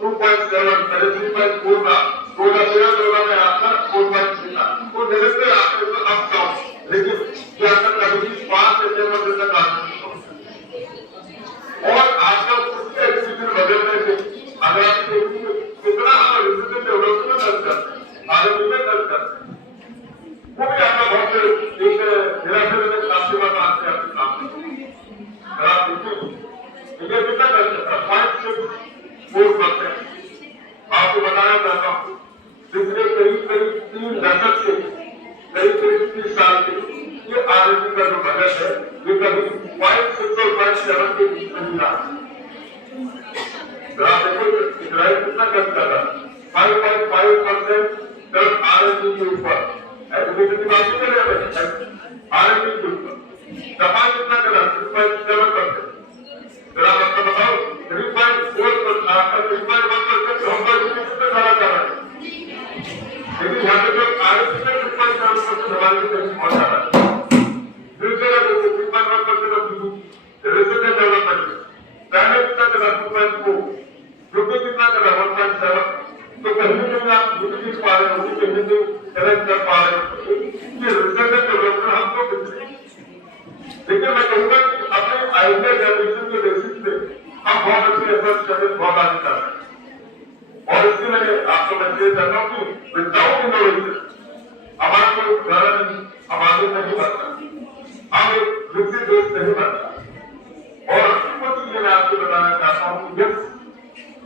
2.7 पहले 3.4 का 2013 में आपका 4.3 था तो निरंतर आपके ऊपर अप डाउन, लेकिन ये आपका कभी 5 से 6% तक आ और आपका कुछ एजुकेशन बदलने से अगर आप देखिए कितना हम रिसर्च डेवलपमेंट करते हैं आगे में खर्च करते हैं वो भी आपका बहुत एक निराशा काफी बात आपसे आपके सामने अगर आप देखिए इंडिया कितना खर्च करता है 5.4%। आपको बताना चाहता हूँ पिछले करीब 3 दशक से करीब 30 साल से ये आरएनडी का जो बजट है ये कभी 0.6 और 0.7 के बीच में ही रहा। आप देखो इजराइल कितना खर्च कर रहा है 5.5% सिर्फ आरएनडी के ऊपर, एजुकेशन की बात नहीं कर रहे हैं आरएनडी के ऊपर। जापान कितना कर रहा है 3.7%। फिर आप अपना बताओ 3.4% आपका 3.1% हम एजुकेशन पे सारा कर रहा है, लेकिन यहाँ पे जो आरएनडी में 6.7% हमारे लिए बहुत ज्यादा है। कहूंगा कि अपने आइडिया जनरेशन के बेसिस पे हम बहुत अच्छे एफर्ट करके बहुत आगे कर रहे हैं। और इसलिए मैं आपको मैसेज करता हूँ कि विदाउट इनोवेशन हमारा कोई उदाहरण नहीं, हम आगे नहीं बढ़ता, हम एक विकसित देश नहीं बनता। और कुछ चीजें मैं आपको बताना चाहता हूँ कि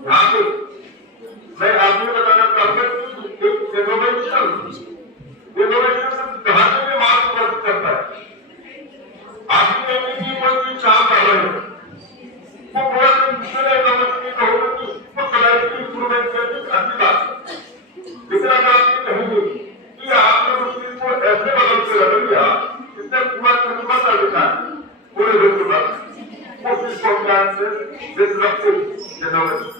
यहाँ पे मैं आपको बताना चाहूंगा कि इनोवेशन कहानी में मार्ग करता है। आपकी की कोई चीज काम कर रहे हो वो पूरा दूसरे इनोवेशन कहोगे कि वो क्वालिटी इंप्रूवमेंट करके अच्छी बात है, लेकिन अगर आपकी कहेंगे कि आपने उस चीज को ऐसे बदल के रख दिया इससे पूरा तजुर्बा कर देता है पूरे विश्व भर उस चीज को ज्ञान से डिस्ट्रक्टिव इनोवेशन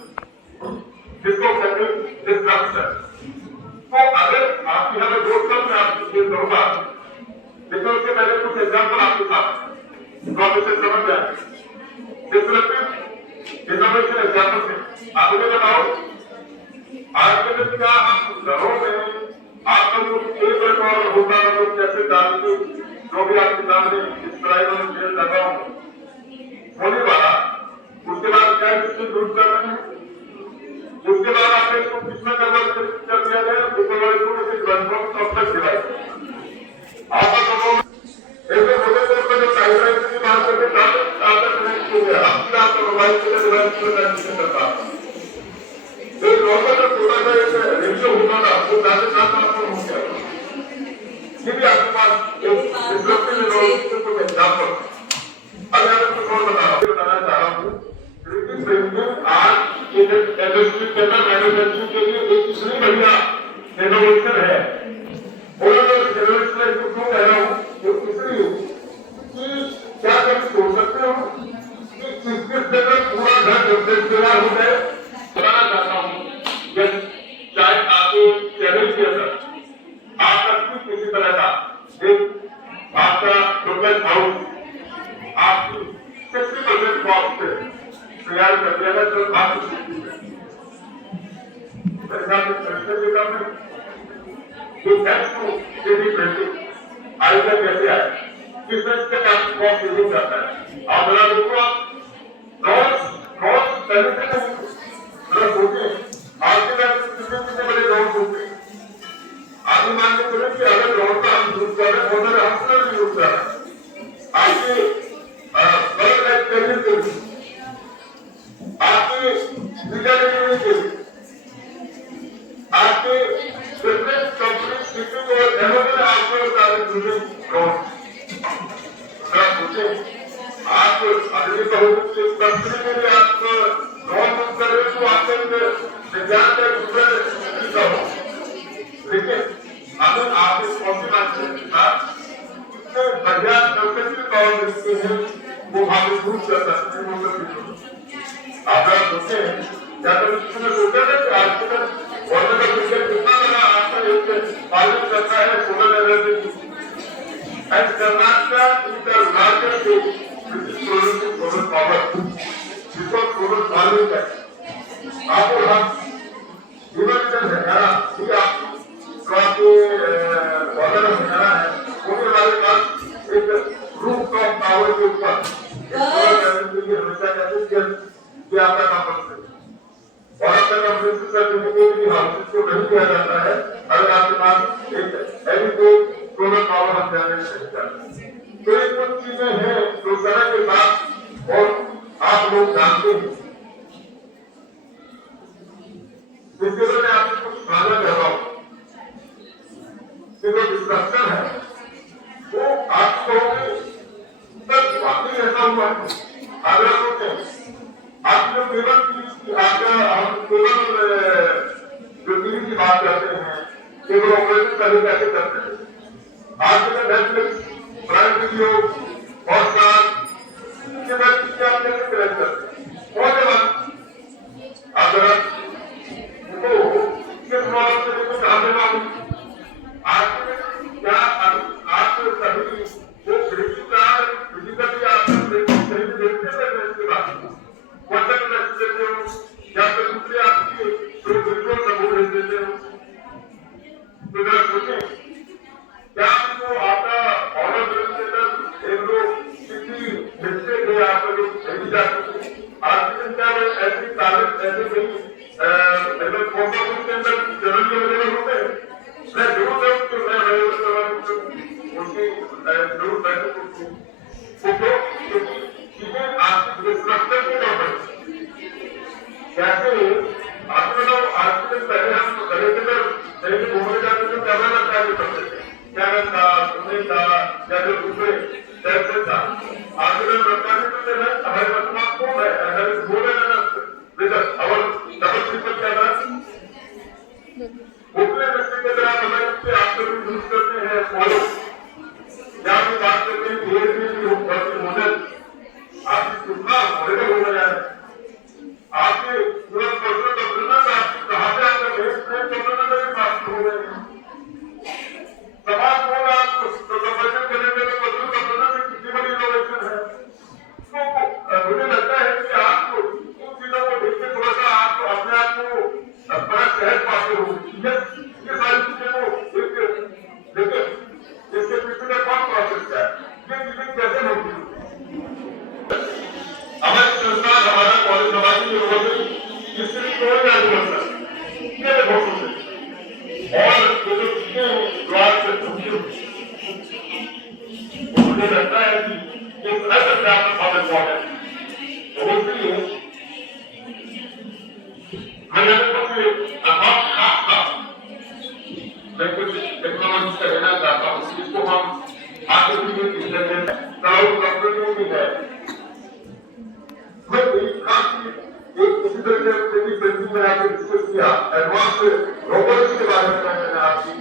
जिसको कहते हैं डिस्ट्रक्शन। तो अगर आपकी हमें दो शब्द मैं आपको ये कहूंगा, लेकिन उसके पहले कुछ एग्जाम्पल आपके साथ तो आप इसे समझ जाए। डिस्ट्रक्टिव इनोवेशन एग्जाम्पल से आप मुझे बताओ आज के दिन क्या हम घरों में आपका जो एक रिकॉर्ड होता है तो कैसे डालते जो भी आपके सामने इस प्राइस में शेयर कर रहा हूँ होने वाला, उसके बाद क्या इसकी यूज कर रहे हैं, उसके बाद आपने इसको कितना कन्वर्ट कर दिया गया ऊपर वाले को इसे ट्रांसफॉर्म कब तक दिलाए आपका तो ऐसे मोटे तौर पर जो टाइमलाइन की बात करके कागज कनेक्ट हो गया अब आपका मोबाइल से डिवाइस पर ट्रांसफर करता है तो नॉर्मल जो छोटा सा एक रेशियो होता था वो ज्यादा ट्रांसफर हो गया। ये भी आपके पास एक डिस्ट्रक्टिव इनोवेशन को एग्जांपल अगर मैं आपको और बताना चाह रहा हूँ आज इंडस्ट्री के अंदर मैन्युफैक्चरिंग के लिए एक इतनी बढ़िया इनोवेशन है और इनोवेशन को क्यों कह रहा हूँ वो इसलिए कि क्या कभी सोच सकते हो कि किस जगह पूरा घर तैयार हो जाए। बताना चाहता हूँ चाहे आपको चैनल के अंदर आपका किसी तरह का एक आपका डुप्लेक्स हाउस आपकी 60% कॉस्ट से तैयार कर दिया है तो आप आइडिया कैसे आए किस तरह से आप कॉस्ट सेविंग करता है आप बना देखो आप पहले से सोचे आपके कितने बड़े ड्रोन होते हैं आगे मान के चले कि अगर ड्रोन का हम यूज कर रहे हैं हम पूरा यूज कर रहे हैं आपके बड़े लाइफ कैरियर के लिए आपके विचार के लिए आपके बिजनेस कंपनी शिपिंग और एमएसएन आपको सारे ड्रोन सोचे आप अगले कहोगे कंपनी के लिए आप ड्रोन यूज कर रहे हो तो आपके विज्ञान का दूसरा हो लेकिन अगर आप इस कॉन्फिडेंस के साथ इससे बढ़िया कंपनी पावर देते हैं वो हम यूज कर सकते हैं वो आप सोचे क्या कभी किसी ने सोचा था कि आज के गवर्नमेंट ऑफ इंडिया कितना बड़ा आपका एक पालन करता है solar energy and Karnataka is the largest state which is producing solar power because solar पालन है आपको हम हिमाचल हरियाणा भी आपके गवर्नर ऑफ हरियाणा है उनके हमारे पास एक रूफ टॉप टावर के ऊपर हमेशा कहते हैं कि आपका कंपल्सरी और आपका कंपल्सरी सर्टिफिकेट भी हाउसेस को नहीं दिया जाता है अगर आपके पास एक एडिक्वेट सोलर पावर हम जनरेट नहीं करते। तो ये कुछ चीजें हैं जो समय के साथ और आप लोग जानते हैं इसके लिए मैं आपको कुछ साझा कर रहा हूँ कि जो डिस्ट्रक्शन है वो आप कहोगे सर वाकई ऐसा हुआ है अगर सोचें आप जो केवल केवल जो टीवी की बात करते हैं केवल ऑपरेशन करने कैसे करते हैं आज के नेटफ्लिक्स प्राइम वीडियो हॉटस्टार के बाद चीजें आप कैसे कनेक्ट करते हैं और जब आप अगर तो किस मॉडल से देखो कहाँ पे मालूम आज क्या आप सभी वो फिजिकली आप सही देखते हैं इसके बाद WhatsApp मैसेज देते हो या फिर दूसरे आपकी जो विजुअल सबूत भेज देते हो तो जरा सोचें क्या आपको आपका ऑर्डर देने एक लोग किसी जरूर बैठक होती है वो चीजें आपकी डिस्ट्रक्शन की नौबत कैसे आपको तो आज से पहले हम घरे के अंदर कहीं भी घूमने जाते थे कैमरा लगता है करते थे कैमरा था सुनने था या फिर दूसरे कैसे था आज के लगता है तो हमारे वर्तमान कौन है अगर बोले ना रिजल्ट और डबल ट्रिपल कैमरा उतने व्यक्ति के तरह हमें से आप लोग यूज करते हैं फॉलो या फिर बात करते हैं धीरे मॉडल आप कितना मॉडल होना जा रहा है आपके पूरा पर्सनल डॉक्यूमेंट आपकी कहाँ पे आपका बेस फ्रेम डॉक्यूमेंट में बात हो रही है समाज को आप प्रोफेशन करेंगे तो पर्सनल डॉक्यूमेंट में कितनी बड़ी इनोवेशन है तो मुझे लगता है कि आप इन चीजों को देख के थोड़ा सा आप अपने आप को बड़ा सहज पाते हो ये सारी चीजें को देखिए इसके पीछे का कौन प्रोसेस है ये चीजें कैसे होती है हमारी संस्थान हमारा कॉलेज हमारी यूनिवर्सिटी इससे कोई नहीं बनता ये देखो और जो चीजें क्लास से छुट्टी मुझे लगता है कि इस हर तरह का बहुत इम्पोर्टेंट है इसलिए मैंने मैं कुछ टेक्नोलॉजी का कहना चाहता हूँ इसको हम आगे भी क्लाउड कंप्यूटिंग भी है मैं एक इसी तरह से पेंटिंग में आपसे डिस्कस किया एडवांस रोबोटिक्स के बारे में मैंने आपकी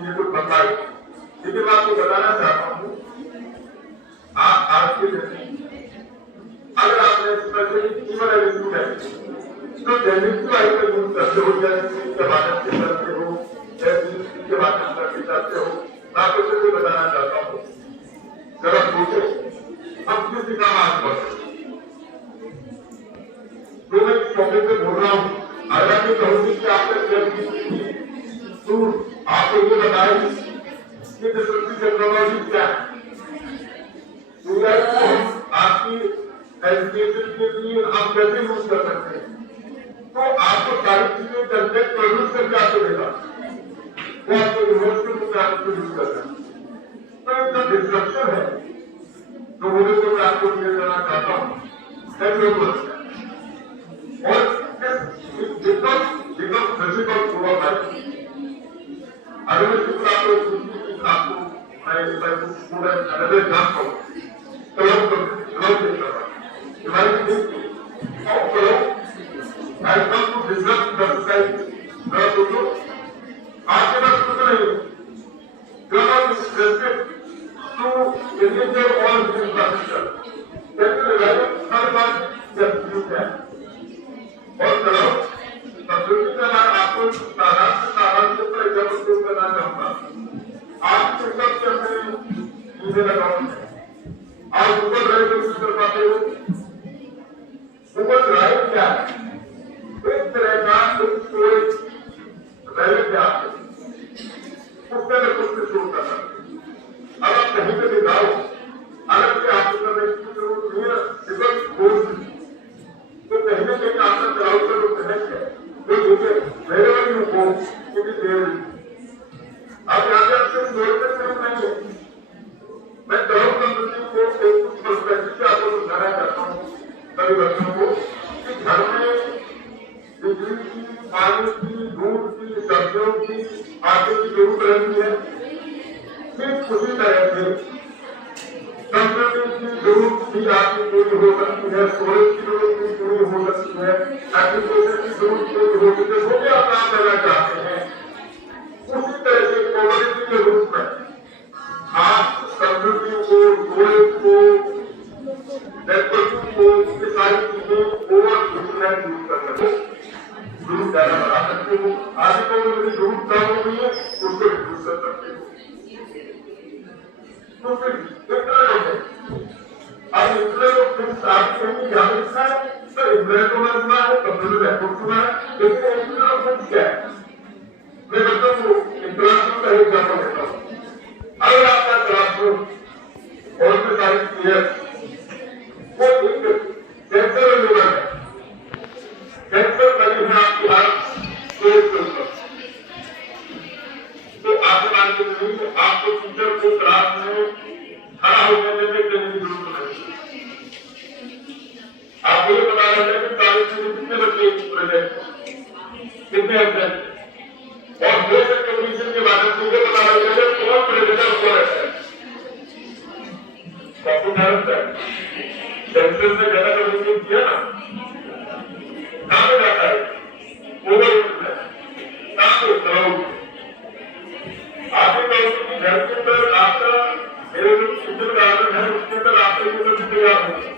ये कुछ बताई लेकिन मैं आपको बताना चाहता हूँ आप आज के दिन अगर आपने स्पेशली फीमेल स्टूडेंट तो जेनेटिव वाइज का यूज करते हो जैसे के माध्यम से करते हो जैसे के माध्यम से करते हो मैं आपको सिर्फ बताना चाहता हूँ जरा सोचो हम किसी काम आगे बढ़ते तो मैं इस टॉपिक पे बोल रहा हूँ अगर मैं कहूँगी कि आपने तो आपको ये बताएं कि डिस्ट्रक्टिव टेक्नोलॉजी क्या है तो आपकी एजुकेशन के लिए हम कैसे यूज कर सकते हैं तो आपको सारी चीजें कंटेंट प्रोड्यूस करके आपको देगा वो आपको यूनिवर्सिटी में आपको यूज करना तो ये जो डिस्ट्रक्शन है तो मुझे तो मैं आपको क्लियर करना चाहता हूँ और जितना फिजिकल हुआ है अगर मैं कुछ आपको मैं पूरा अगर एग्जाम करूँ क्लब कर रहा हूँ I come to disrupt the society. मैं सोचो आपके पास कुछ नहीं you are restricted to endanger all infrastructure. कैसे लगाए हर बात जब यूज है और चलो कंप्यूटर का मैं आपको साधारण से एग्जाम्पल उपयोग करना चाहूंगा आपके सबसे अपने ईमेल अकाउंट है आप गूगल ड्राइव का यूज कर पाते हो गूगल ड्राइव क्या है एक तरह का एक स्टोरेज ड्राइव क्या है उसके अंदर कुछ भी स्टोर कर सकते अब आप कहीं पे भी जाओ अलग से आपको करने की जरूरत नहीं है बिकॉज कोर्स तो कहीं ना कहीं आपका क्लाउड का जो कनेक्ट है वो देखिए मेरे वाली को क्योंकि देर अब यहाँ पे आपसे स्टोरेज का जरूरत नहीं है मैं क्लाउड कंप्यूटिंग को एक कुछ पर्सपेक्टिव से आपको समझाना चाहता हूँ सभी बच्चों को कि घर में बिजली की पानी की दूध की सब्जियों की आटे की जरूरत रहती है ठीक उसी तरह से कंप्यूटिंग की जरूरत भी आपकी पूरी हो सकती है स्टोरेज की जरूरत भी पूरी हो सकती है एप्लीकेशन की जरूरत पूरी हो सकती है वो भी आप काम करना चाहते हैं उसी तरह से कम्युनिटी के रूप में आप कंप्यूटिंग को स्टोरेज को नेटवर्किंग को ये सारी चीजें ओवर यूटिलाइज यूज कर सकते हो जरूरत ज्यादा बढ़ा सकते हो आगे को मेरी जरूरत कम हो गई है उसको रिड्यूस कर सकते हो तो फिर इंटरनेट है अब इंटरनेट ऑफ थिंग्स आपके कहीं क्या लिखा है सर इंटरनेट को मैंने सुना है कंप्यूटर नेटवर्क सुना है लेकिन इंटरनेट ऑफ थिंग्स क्या है मैं बच्चों को इंटरनेशनल का एक एग्जाम्पल देता हूँ अगर आपका क्लासरूम और उसमें सारी चीजें वो एक सेंसर लेवल है सेंसर बनी है आपकी हाथ स्टोरेज के ऊपर तो आप मान के चलिए आपको टीचर को क्लास में आपको क्या लगता है सेंसर से ज्यादा कम्युनिकेट किया ना कहाँ पे जाता है ओवर कहाँ पे क्राउड आपके घर के अंदर आपका मेरे जो किचन गार्डन है उसके अंदर आपके ये सब तैयार होंगे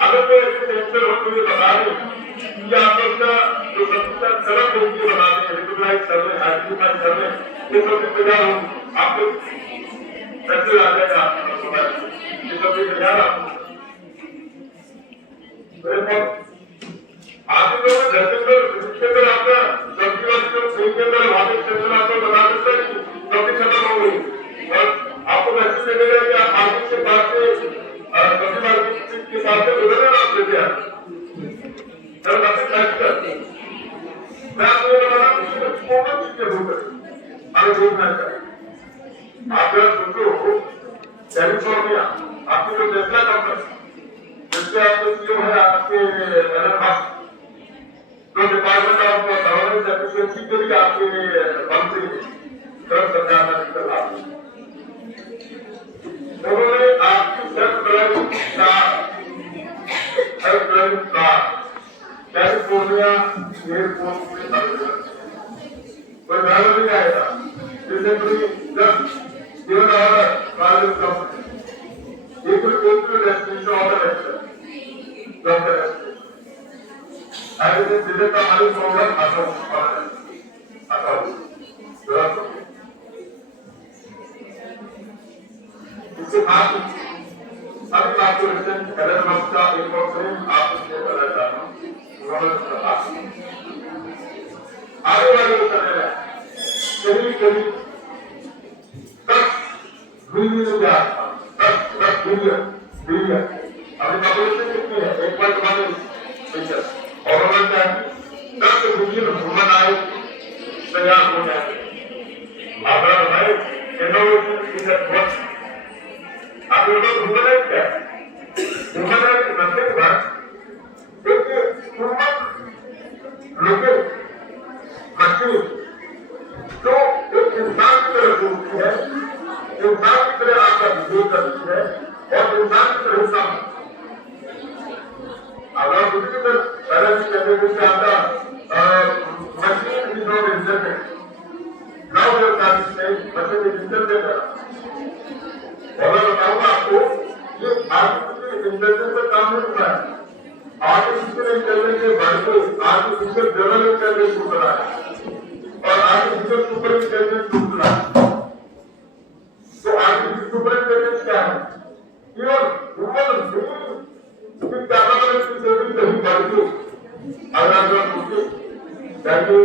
अगर कोई ऐसे सेंसर हो तो ये बता दें कि आप उसका जो सबसे सरल तरीके बता दें रिकॉग्नाइज कर रहे हैं आइडेंटिफाई कर रहे हैं ये सब तैयार होंगे आपको मैसेज आ जाएगा आपके मोबाइल में ये सब तैयार आपको आपके लोग घर के अंदर इसके अंदर आपका सब्जी वाली जो फ्रिज के अंदर वहां पे सेंसर आपको बता देता है कि सब्जी खत्म हो गई और आपको मैसेज मिलेगा कि आप मार्केट के पास से सब्जी मार्केट के पास से गुजर रहे आप लेते हैं सर मैसेज कर मैं आपको ये बता रहा हूँ कि कॉमन चीज जरूर करें अगर देखना चाहें आप जरा सोचो कैलिफोर्निया आपकी जो टेस्ला कंपनी जिसके आपके सीईओ है आपके एलन मस्क जो डिपार्टमेंट ऑफ गवर्नेंस एफिशिएंसी के लिए आपके मंत्री ट्रम्प सरकार में निकल रहा उन्होंने आपकी self driving car California airport में कोई ड्राइवर नहीं आएगा recently just given our private company एक डेस्टिनेशन ऑर्डर है and it is within the money program account. इसके साथ अभी आपको रिसेंट एलन मस्क का एक और फिल्म आपसे बताना चाहता हूँ आगे वाले समय में करीब 10 बिलियन बिलियन अभी पॉपुलेशन कितनी है 1.1 और अगर क्या 10 बिलियन ह्यूमन आए तैयार हो जाए आप बताए इनोवेशन इज एट वर्क आप लोगों को ह्यूमन है क्या ह्यूमन है कि नस्ल के बाद एक ह्यूमन लोगों मशीन जो एक इंसान की तरह सोचती है इंसान की तरह आपका बिहेव करती है और इंसान की तरह हिस्सा अगर दूसरी तरफ पहले भी कहते थे कि आपका machine is not internet now your machine is internet और मैं बताऊंगा आपको ये आर्टिफिशियल इंटेलिजेंस का काम नहीं हुआ है आर्टिफिशियल इंटेलिजेंस के बढ़ते आर्टिफिशियल जनरल इंटेलिजेंस को बना है और आर्टिफिशियल सुपर इंटेलिजेंस को बना है तो आर्टिफिशियल सुपर इंटेलिजेंस क्या है केवल ह्यूमन बीइंग की कैपेबिलिटी से भी कहीं बढ़ के अगर सोचे ताकि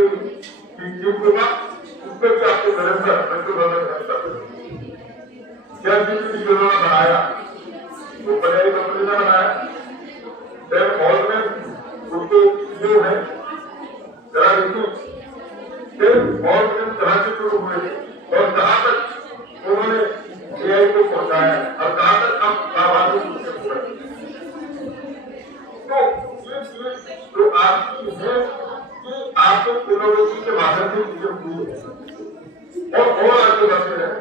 चीज को उसके भी आपको निरंतर क्या चीज उन्होंने बनाया वो पहले कंपनी ने बनाया फिर हॉल में उसके जो है जरा देखिए फिर हॉल में जहां से शुरू हुए और जहां तक उन्होंने एआई को पहुंचाया और कहां तक हम आवाजों तो ये चीज जो आपकी है कि आपको इनोवेशन के माध्यम से चीजें हुई है और आगे बढ़ते रहे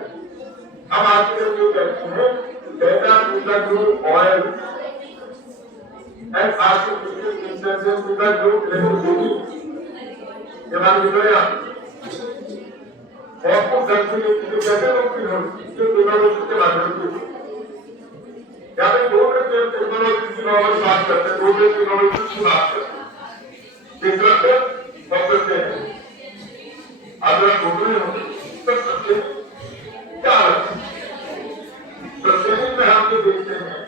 हम आपके लिए ये कहते हैं data to the grow oil and artificial intelligence to the grow electricity ये मान लीजिए आप और कुछ ढंग से ये कैसे मुमकिन हो जो इनोवेशन के माध्यम से या फिर दो टेक्नोलॉजी की नॉलेज बात करते हैं दो टेक्नोलॉजी की बात करते हैं डिस्ट्रक्टिव और सस्टेनेबल अगर दोनों होते तो सस्टेनेबल क्या है सस्टेनेबल में हम ये देखते हैं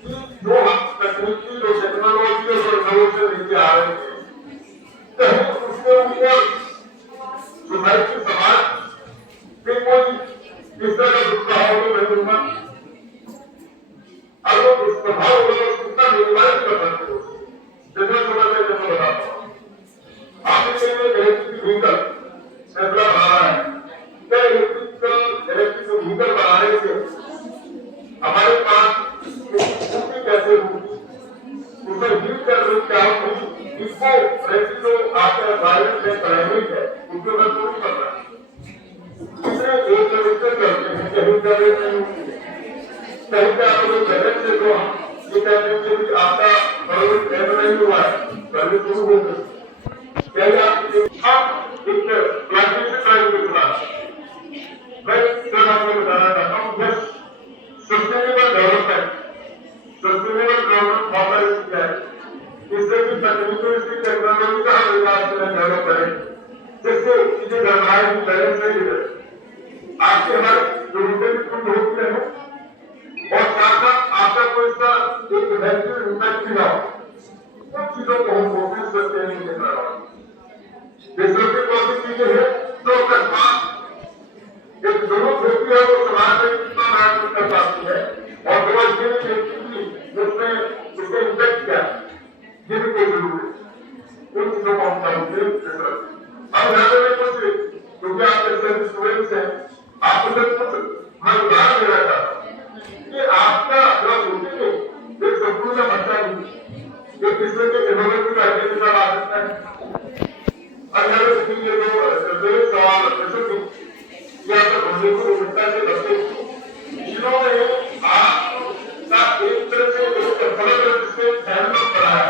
कि जो हम तकनीकी जो टेक्नोलॉजी और इनोवेशन लेके आ रहे हैं कहीं उसके ऊपर सोसाइटी समाज के कोई इस तरह का दुष्प्रभाव तो नहीं होगा अगर उस प्रभाव होगा कितना निर्माण कर सकते हो जैसे थोड़ा सा जैसे बताता हूँ आपने कहीं में इलेक्ट्रिक व्हीकल टेस्ला बना रहा है क्या इलेक्ट्रिक कहीं का भी नहीं, कहीं का आप लोग बैलेंस से तो ये कहते हैं कि आपका बराबर टैग नहीं हुआ है, पहले शुरू हो गए क्या आप एक प्लास्टिक से ट्राई कर रहा मैं सर आपको बताना चाहता हूँ बस सस्टेनेबल डेवलपमेंट पॉलिसी क्या है इससे की तकनीकों इसकी टेक्नोलॉजी का हम विकास डेवलप करें जिससे चीजें गड़बड़ाई की बैलेंस नहीं रहे आपके हमारे जरूरतें भी पूर्ण होती रहे और साथ साथ आपका कोई इसका एक नेगेटिव इम्पैक्ट भी ना हो उन चीजों को हम फोकस करते नहीं कर रहा हूँ डिस्ट्रक्टिव कौन सी चीजें हैं तो अकस्मात एक जरूरत होती है वो समाज में कितना महत्व कर पाती है और तो ये नहीं देखती कि उसमें उसका इम्पैक्ट क्या है ये भी कोई जरूरी है उन चीजों को हम समझते हैं अब यहाँ पे कुछ क्योंकि आप जैसे स्टूडेंट्स हैं आपको कुछ मैं उदाहरण देना चाहता हूँ कि आपका जब सोचेंगे एक संपूर्ण बच्चा भी एक दूसरे के इनोवेटिव आइडिया के साथ आ सकता है अगर ये जो सवाल या तो बंदे को विविधता से बचे जिन्होंने आपका एक तरह से एक फ्लड रेजिस्टेंस डेवलप कराया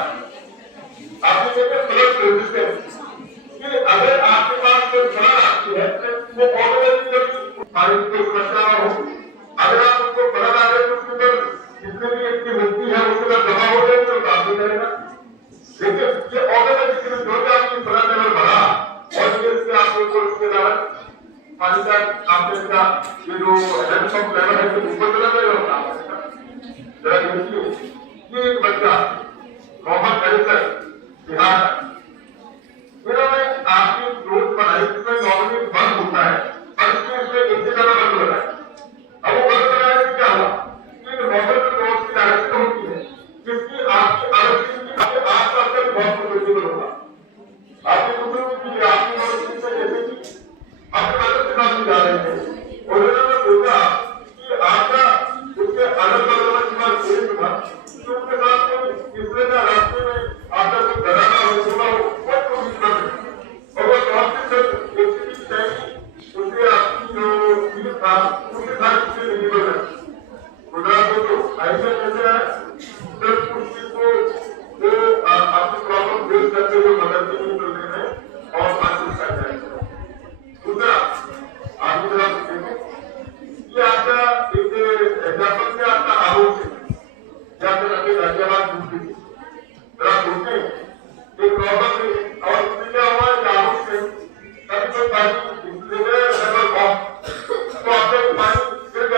आपने कहते फ्लड रेजिस्टेंस कि अगर आपके पास कोई फ्लड आती है वो ऑटोमेटिकली पानी की समस्या ना हो अगर आप उसको फ्लड आ गए तो उसके ऊपर जितने भी इसकी मिट्टी है उसके ऊपर जमा हो जाएगी तो काम नहीं करेगा देखिए ये ऑटोमेटिकली जो भी आपकी फ्लड लेवल बढ़ा और ये इसके आपको इसके कारण पानी का आपने इसका ये जो हैंडपंप लेवल है ऊपर चला गया जरा देखिए ये एक बच्चा मोहम्मद कैंसर बिहार इन्होंने आपकी रोज बनाई जिसमें नॉर्मली बंद होता है और इसमें एक से ज्यादा बंद लगा है अब वो बंद लगाने से क्या हुआ कि नॉर्मल रोज की डायरेक्शन होती है जिसकी आपकी आरोग्य की आपके आसपास का बहुत प्रोटेक्टेबल होगा आपकी कुछ आपकी नॉलेज से जैसे कि आपके मदद के साथ जा रहे हैं और उन्होंने सोचा कि आपका उसके अलग अलग खेल था तो उसके साथ कोई तीसरे का रास्ते में आपका कोई डराना हो छोड़ा हो कोई कोशिश कर रहे और वो टॉपिक से एक्टिविटी चाहिए उसके आपकी जो चीज था उसके साथ उससे नहीं बन रहे खुदा को तो ऐसा कैसे है जब उस चीज को जो आपकी प्रॉब्लम फेस करते हुए मदद नहीं मिल रहे हैं और हासिल कर रहे हैं दूसरा आगे जरा देखें ये आपका एक एग्जाम्पल से आपका आरोप है या फिर अपने गाजियाबाद यूपी जरा सोचें एक प्रॉब्लम है और इसमें क्या हुआ है आरोप से कभी कोई पानी लेवल ऑफ तो आपका पानी फिर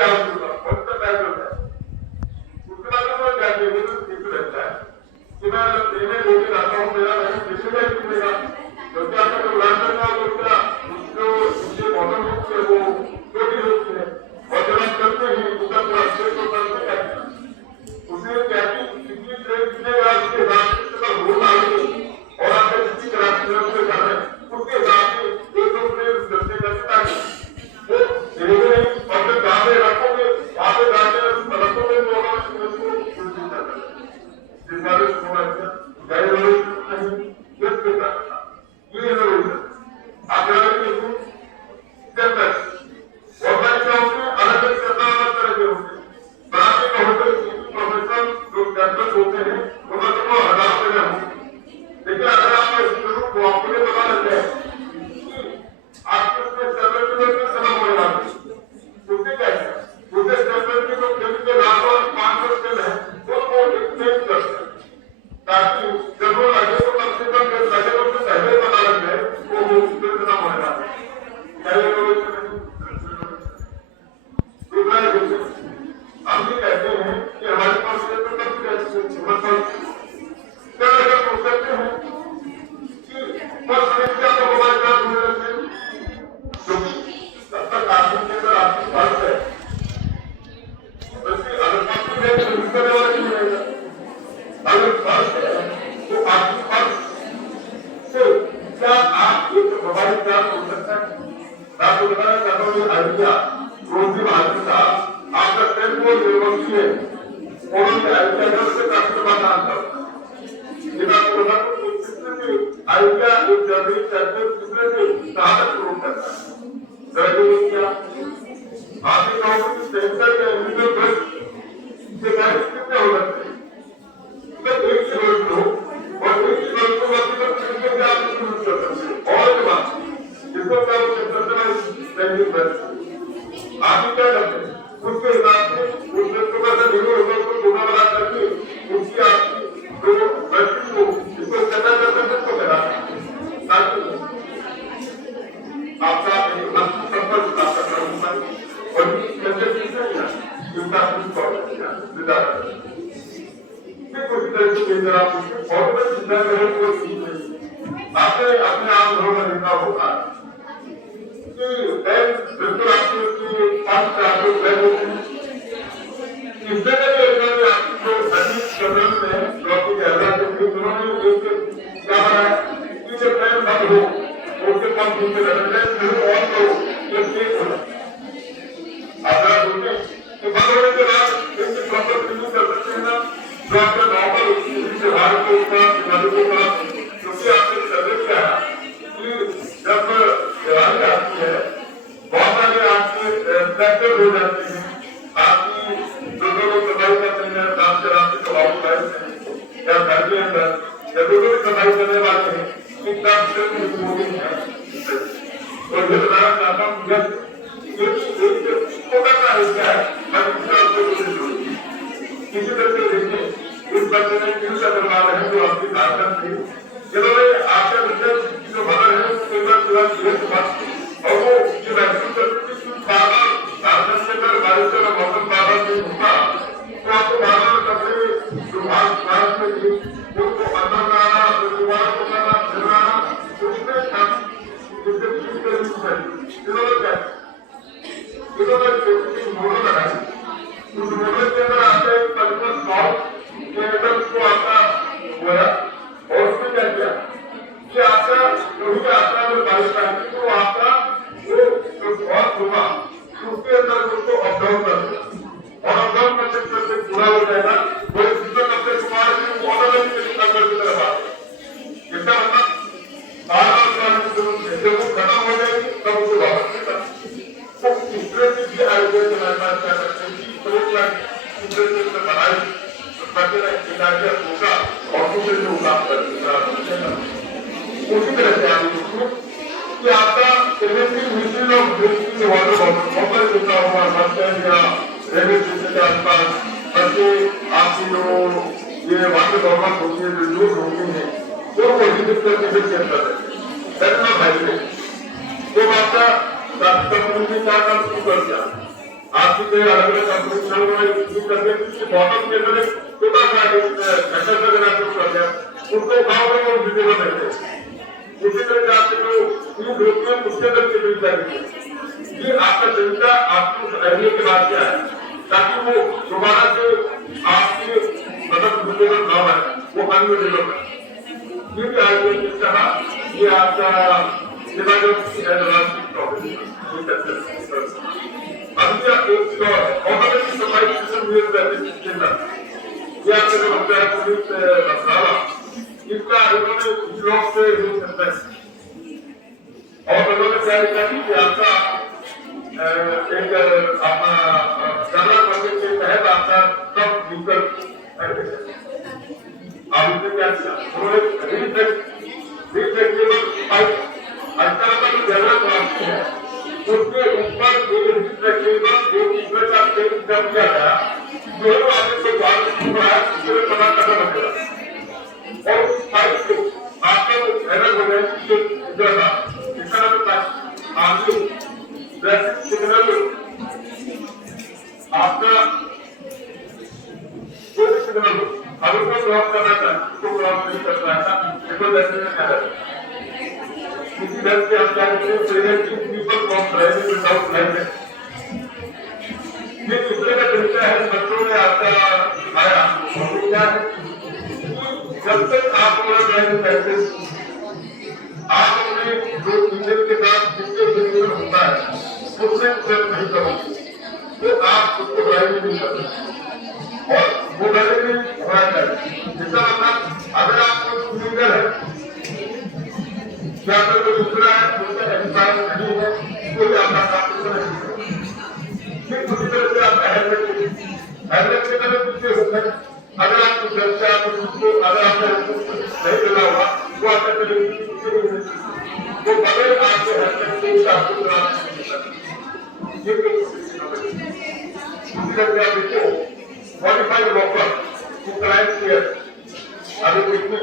नौकरी सेंटर या इंडिविजुअल बस के गाइड कितने हो सकते हैं? तो एक ही वर्ग लो और एक ही वर्ग को बाकी सब कितने के आप यूज कर सकते हैं। और एक बात इसको क्या सेंट्रलाइज स्पेंडिंग बस आप क्या करते हैं उसके हिसाब से उस व्यक्ति का निधि होगा उसको गुना बना करके उसकी आपकी जो व्यक्ति को इसको करना करते हैं तो करा ताकि आपका संपर्क आपका करूंगा और कैसे इनका कुछ तरह से केंद्र आप और चिंता करें तो आपने अपने आप लोगों देखा होगा कि बिल्कुल आपकी पांच आपको इससे आपकी जो सर्विस जनरल में डॉक्टर कहला थे उन्होंने एक क्या है कि जब पैन बंद हो उसके कम दूसरे लगने फिर और करो ये केस होना आप बोलते कि बंद होने के बाद इनकी प्रॉपर रिव्यू कर सकते हैं ना जो आपका नॉर्मल त्योहार को उसका दिवाली को क्योंकि आपने सर्विस क्या है कि जब दिवाली आती है बहुत सारे आपके फ्रैक्चर हो जाते हैं आपकी जो लोग सफाई करते हैं रात से रात के दबाव उठाए या घर के अंदर या जो लोग सफाई करने वाले हैं इनका सिर्फ रिपोर्टिंग है और ये बताना चाहता हूँ छोटा सा हिस्सा है किसी तरह से देखिए इस बच्चे ने क्यों सा करवा रहे हैं जो आपकी ताकत थी जिन्होंने आपके बच्चे जो मदर है उसके बाद और वो ये वैक्सीन करती थी बार-बार ताकत से कर बारिश का मौसम बार-बार नहीं होता तो आपको बार-बार कपड़े जो भारत में थी उनको अंदर लाना दोबारा को लाना फिरवाना उसमें जिससे चीज करनी चाहिए इन्होंने छोटी मोड़ो लगाई उस मोड़े के अंदर आपका एक पर्सनल सॉल्व के अंदर उसको आपका हुआ और उसमें क्या किया कि आपका जो भी आपका अगर बारिश आती तो आपका वो जो सॉल्व होगा उसके अंदर उसको अपडाउन कर दिया और अपडाउन करते करते पूरा हो जाएगा वो जितना करते कुमार की ऑटोमेटिकली नंबर की तरफ आ इसका मतलब बार-बार जब वो खत्म हो जाएगी तब उसे वापस मिलता तो इंटरेस्ट की आइडिया हमारे पास क्या करते हैं कि 2 लाख इंटरेस्ट में बनाई तो बच्चे ने इलाजा होगा और दूसरे से काम करेगा उसी तरह से आप देखो कि आपका electric mission of drinking water bottle जितना हुआ बस स्टैंड या रेलवे स्टेशन के आसपास बच्चे आपकी जो ये वाटर बॉटल होती है जो यूज होती है वो विजिट करके फिर के अंदर है भाई तो आपका कंपनी ने क्या काम शुरू कर दिया आपकी कोई अलग अलग कंपनी शुरू करके बॉटल के अंदर छोटा सा सेंटर लगाना शुरू कर दिया उनको गाँव में वो विजिट करते उसी तरह से आपके जो फूड होती है उसके अंदर से मिल जाएगी ये आपका तरीका आपको एरिया के बाद क्या है ताकि वो दोबारा से आपकी मतलब विजिट ना हो वो अनविजिबल है क्योंकि आगे जिस तरह ये आपका अभी आप ऑटोमेटिक सफाई सिस्टम यूज करते हैं ये आपका जो होता है पुलिस मसाला इसका इन्होंने ब्लॉक से यूज करता है और उन्होंने क्या लिखा कि आपका एक अपना जनरल प्रोजेक्ट के तहत आपका सब व्हीकल आप इसमें क्या किया उन्होंने रिफ्लेक्टेबल पाइप अच्छा का जो जनरल प्लास्टिक है उसके ऊपर एक रिफ्लेक्टेबल एक ऊपर का पेंट कर दिया गया दोनों आगे से बाहर निकला है उसके पता करना पड़ेगा और उस पाइप को आपका एरर हो गया कि जो है इसका मतलब आगे ट्रैफिक सिग्नल आपका कोई सिग्नल अगर उसको क्रॉस करना चाहे उसको क्रॉस नहीं कर पाएगा इसको देखने में क्या है इसी तरह से हम क्या करते हैं presenting people from driving without licence ये दूसरे का तरीका है बच्चों ने आपका आया क्या है जब तक आप अपना ड्राइविंग लाइसेंस आप अपने जो इंजन के साथ जिसके इंजन होता है उससे चेक नहीं करोगे तो आप उसको ड्राइविंग नहीं करते और वो ड्राइविंग होना चाहिए इसका मतलब अगर आपको सिंगल है या फिर कोई दूसरा है उसका एक्सपायर नहीं है कोई आपका काम नहीं करेगा फिर हेलमेट के तरफ पीछे होते हैं। अगर आपको चर्चा अगर आपने नहीं मिला हुआ वो आपके पीछे नहीं है, वो बगैर आपके हेलमेट के आपको चलाना नहीं सकता। ये करके आप देखो modified walker to client care. अभी देखिए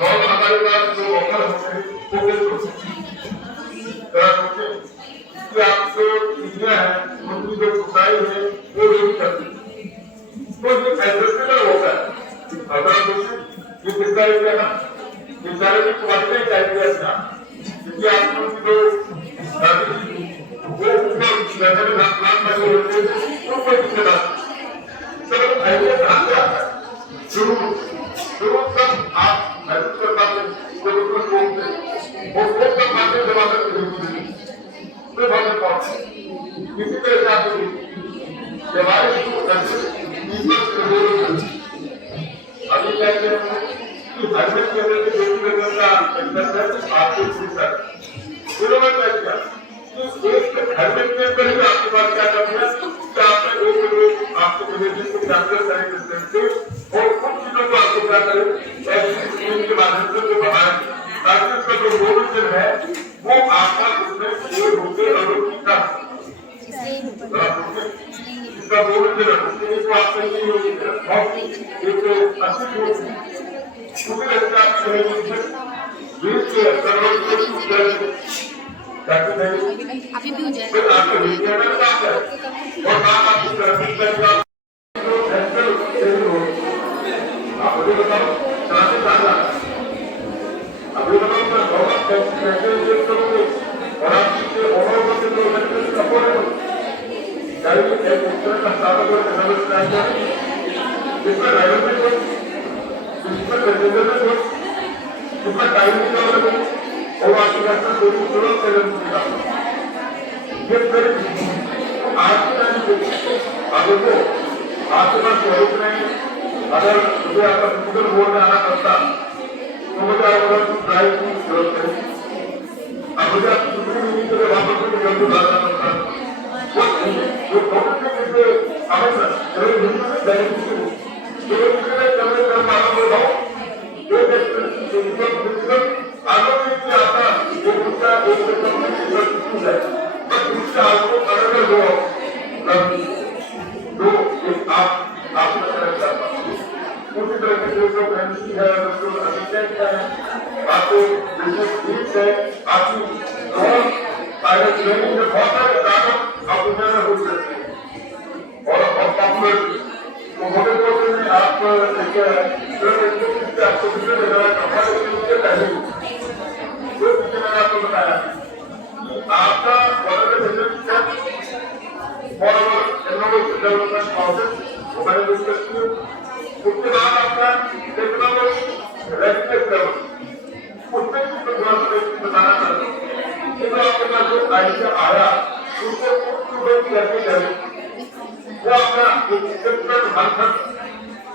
नॉर्मल हमारे पास जो वॉकर होते हैं वो बिल्कुल कि आपको चीजें हैं उनकी जो खुदाई है वो नहीं करती, तो ये एडजस्टेबल होता है। अगर ये किसका एरिया है, बेचारे की क्वालिटी चाहिए अच्छा, क्योंकि आपको जो वो ऊपर लेवल का प्लान बने होते हैं तो कोई दिक्कत नहीं। सब आइडिया कहाँ से आता है? शुरू तब आप महसूस कर पाते हैं वो बिल्कुल बोलते हैं वो सब बातें जवाब देते हैं इसी तरह से आप हमारे अभी कहते हैं कि हेलमेट के अंदर के व्यक्ति का आपको फीचर उन्होंने क्या किया कि एक हेलमेट के अंदर ही आपके पास क्या करना है कि आपने एक आपको विदेशी को कैप्चर करें डिस्टेंस से और कुछ चीजों को आपको क्या करें स्क्रीन के माध्यम से बढ़ाएं ताकि उसका जो मोमेंटम है वो आपका उसमें शेयर होकर अवलोकन इसका मोमेंटम है तो आपका ये एक अच्छी दूसरे रचना अभी भी हो जाए फिर आपके विज्ञान और बात आपकी तरफ आप मुझे बताओ चाहते ज्यादा अभी बताओ मैं बहुत कैसे यूज करूंगी और आपके ओवरऑल को जो मैंने सपोर्ट चाहिए एक दूसरे का साथ में समझ चाहिए जिसमें रेगुलेशन हो जिसमें रेगुलेशन हो जिसमें टाइमिंग का हो और आपके पास कोई तुरंत चैलेंज मिला ये फिर आज के टाइम पे अगर वो आपके पास चॉइस नहीं अगर मुझे आपका फिजिकल बोर्ड में आना पड़ता तो मुझे आपका ड्राइव की जरूरत है। अब मुझे आप दूसरी मीटिंग के लिए वापस में जल्दी भागना पड़ता वो प्रोडक्ट के हमेशा जरूर हिंदी में डायरेक्ट जो इसलिए करने का मालूम हो रहा हूँ जो फिजिकल आगे नहीं आता ये दूसरा एक है बस दूसरा आपको अलग हो जो आप उसी तरह के जो एमसी है जो असिस्टेंट है आपको बिजनेस लीड है आपकी लोन पायलट ट्रेनिंग में बहुत सारे स्टार्टअप आप दुनिया में हो सकते हैं और पॉपुलर तो मोटे तौर पे आप आपको दूसरे जगह पहले जो चीजें मैंने आपको बताया आपका बिजनेस इनोवेशन डेवलपमेंट प्रोसेस वो मैंने डिस्कस किया। उसके बाद आपका टेक्नोलॉजी रेस्पेक्ट लेवल उसमें भी बताना चाहता हूँ कि आपके पास जो आइडिया आया उसको कैसे करें वो अपना मंथन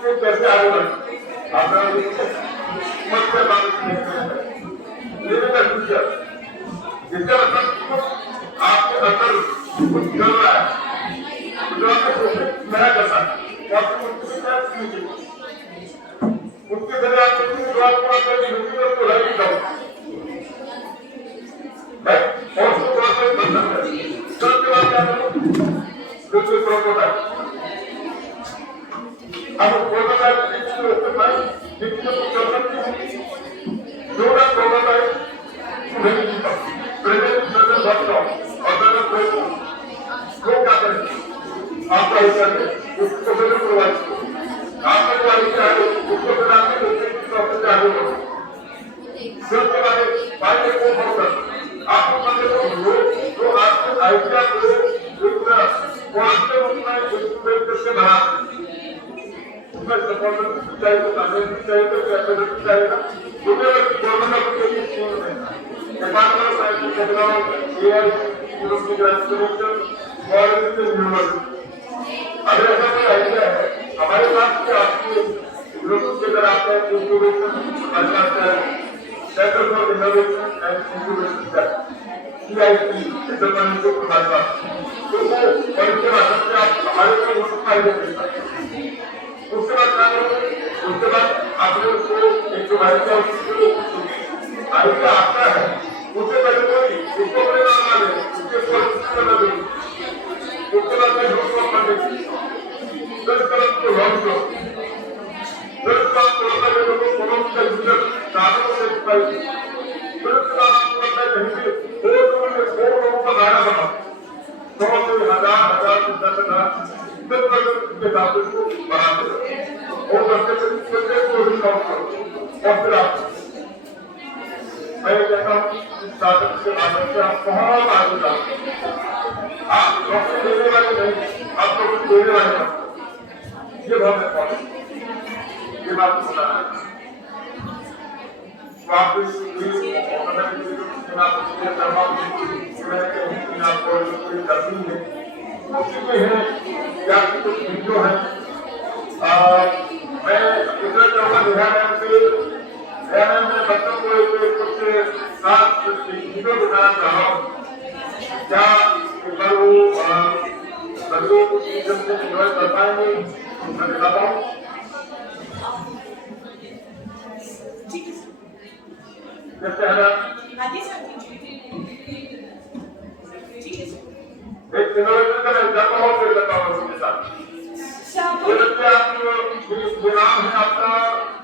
से कैसे आगे बढ़े आपका फ्यूचर इसका मतलब आपके अंदर कुछ चल रहा है जो आपको नया करना है उसके पहले आप तो लाइक जाओ और उसके बाद क्या करो प्रोटोटाइप अब प्रोटोटाइप आपका हिस्सा है उसको फिर प्रोवाइड आपका जो आइडिया है उसको फिर आपके प्रोसेस चालू हो फिर उसके बाद फाइल को होकर आपको पता है जो आपके आइडिया को एक पॉजिटिव अपना इंस्ट्रूमेंट करके बना उसमें सपोर्ट चाहिए तो अमेरिकी चाहिए तो कैपेसिटी चाहिए ना दुनिया में गवर्नमेंट अपनी स्कीम में department of science technology AI university transformation college university अगर ऐसा कोई आइडिया है हमारे पास क्या आपकी यूनिवर्सिटी के अंदर आपका incubation centre for innovation and incubation CIP हमारे पास तो वो परीक्षा माध्यम से आप हमारे को वो फायदे मिलता है। उसके बाद क्या करोगे? उसके बाद आपने उसको एक जो भाई का भाई का आता है उससे पहले कोई उसको अपने नाम ना दे, उसके पॉलिसी बना दे, उसके बाद में उसको पढ़ने फिर कलम को लॉन्च करो, फिर उसके बाद कोरोना के लोगों को कोरोना का यूजर साधनों से सिखाई, फिर उसके बाद आपको लगता है कहीं पे दो लोगों का दायरा बना 100 से 1000 से 10,000 फिर उसके दाखिल को बढ़ाते रहो और करते करते को रिकॉर्ड करो और फिर आप मैं कहता हूँ इस साधन के माध्यम से आप बहुत आगे जाओगे। आप नौकरी देने वाले नहीं, आप नौकरी देने वाले हैं। ये बहुत इंपॉर्टेंट है, ये बात सुना है। वापस आपको कोई करनी है उसी में है या कुछ वीडियो है। मैं इतना चाहूँगा ध्यान में बच्चों को कुछ साथ वीडियो दिखाना चाह रहा हूँ क्या पर वो बच्चों जब से एंजॉय कर पाएंगे मैं दिखाता हूँ। जैसे है एक इनोवेशन का एग्जाम्पल और दे देता हूँ उसके साथ। ये बच्चे आप जो नाम है आपका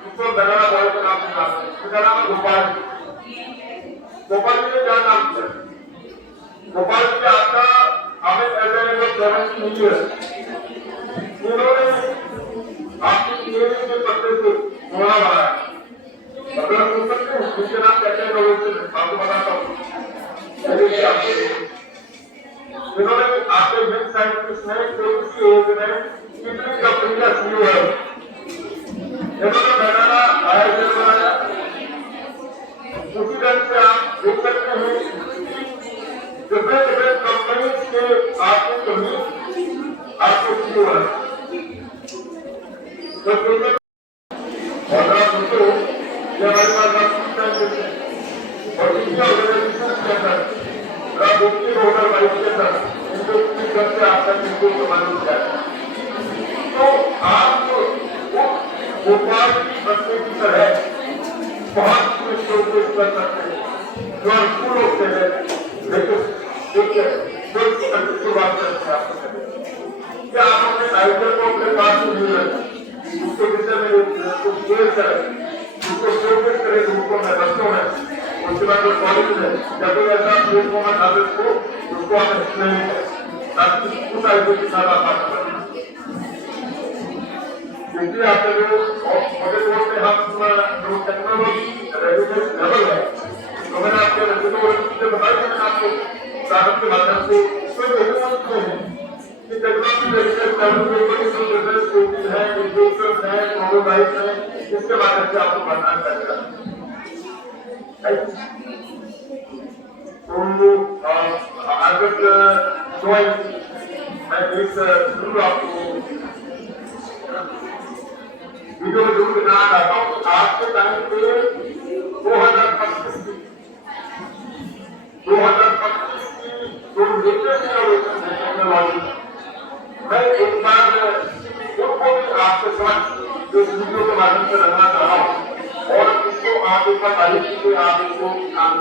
उसको दराना बॉय का नाम है उसका नाम है गोपाल। गोपाल जी ने क्या नाम किया? गोपाल जी आपका हमें ऐसे में 70 ईयर इन्होंने आपकी केले के पत्ते से घोड़ा बनाया। अगर सुन सकते हैं जिसके नाम कहते हैं इनोवेशन आपको बताता हूँ। इन्होंने आपके मिड साइंटिस्ट ने 23 एज में कितनी कंपनी का सीईओ है। इन्होंने बनाना आयोजन बनाया। उसी ढंग से आप देख सकते हैं डिफरेंट कंपनी के आपके कमी आपको सीईओ है। तो और आप दोस्तों ये हमारे पास और इंडिया ऑर्गेनाइजेशन के अंदर राजनीति 2022 के अंदर इनको घर से आपका इनको सम्मानित किया तो आप भोपाल की बच्चे की तरह बहुत कुछ कोशिश कर सकते हैं जो स्कूल होते हैं लेकिन शुरुआत करते हैं क्या आप अपने आयोजन को अपने पास में नहीं रखें उसके विषय में उसको शेयर करें उसको शोकेस करें ग्रुपों में बच्चों में उसके बाद जो कॉलेज है जब भी ऐसा प्लेटफॉर्म है को उसको आप एक्सप्लेन करें ताकि उस आयोजन के साथ आप बात करें। क्योंकि आपके जो छोटे तौर पे हम जो टेक्नोलॉजी रेगुलेशन लेवल है तो मैंने आपके चीजें बताई मैंने आपको प्रारंभ के माध्यम से तो यही है कि टेक्नोलॉजी रेगुलेशन लेवल में बड़ी जो बिजनेस कोचिंग है इंडस्ट्रियल है मोबाइल है इसके माध्यम से आपको बढ़ना पड़ेगा। मैं एक जरूर आपको वीडियो में जरूर दिखाना चाहता हूँ कि आज के टाइम पे 2025 की जो लेटेस्ट इनोवेशन है टेक्नोलॉजी मैं एक बार उनको भी आपके साथ इस वीडियो के माध्यम से रखना चाह रहा हूँ और इसको आप एक बार तारीफ कीजिए आप इसको आगे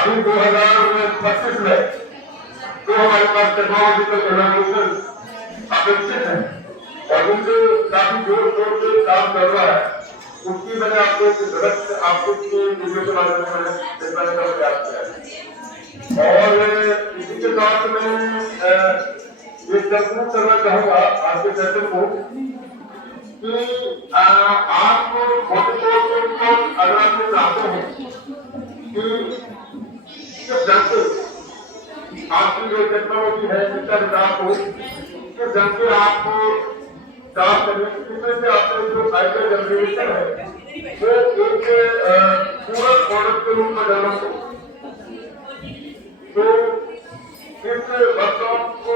अभी 2025 में जो हमारे पास टेक्नोलॉजिकल इनोवेशन अपेक्षित है और उनसे काफी जोर शोर से काम कर रहा है, उसकी मैंने आपको गलत आपको वीडियो के माध्यम से देखने का प्रयास किया है। और इसी के साथ मैं ये कंक्लूड करना चाहूंगा आज के सेशन को कि आप अगर आप चाहते हैं कि आपकी जो टेक्नोलॉजी है इसका विकास हो, किस ढंग से आप काम करें, इसमें से आपके जो साइकिल जनरेशन है वो एक पूरा प्रोडक्ट के रूप में डेवलप हो। तो इस वर्कशॉप को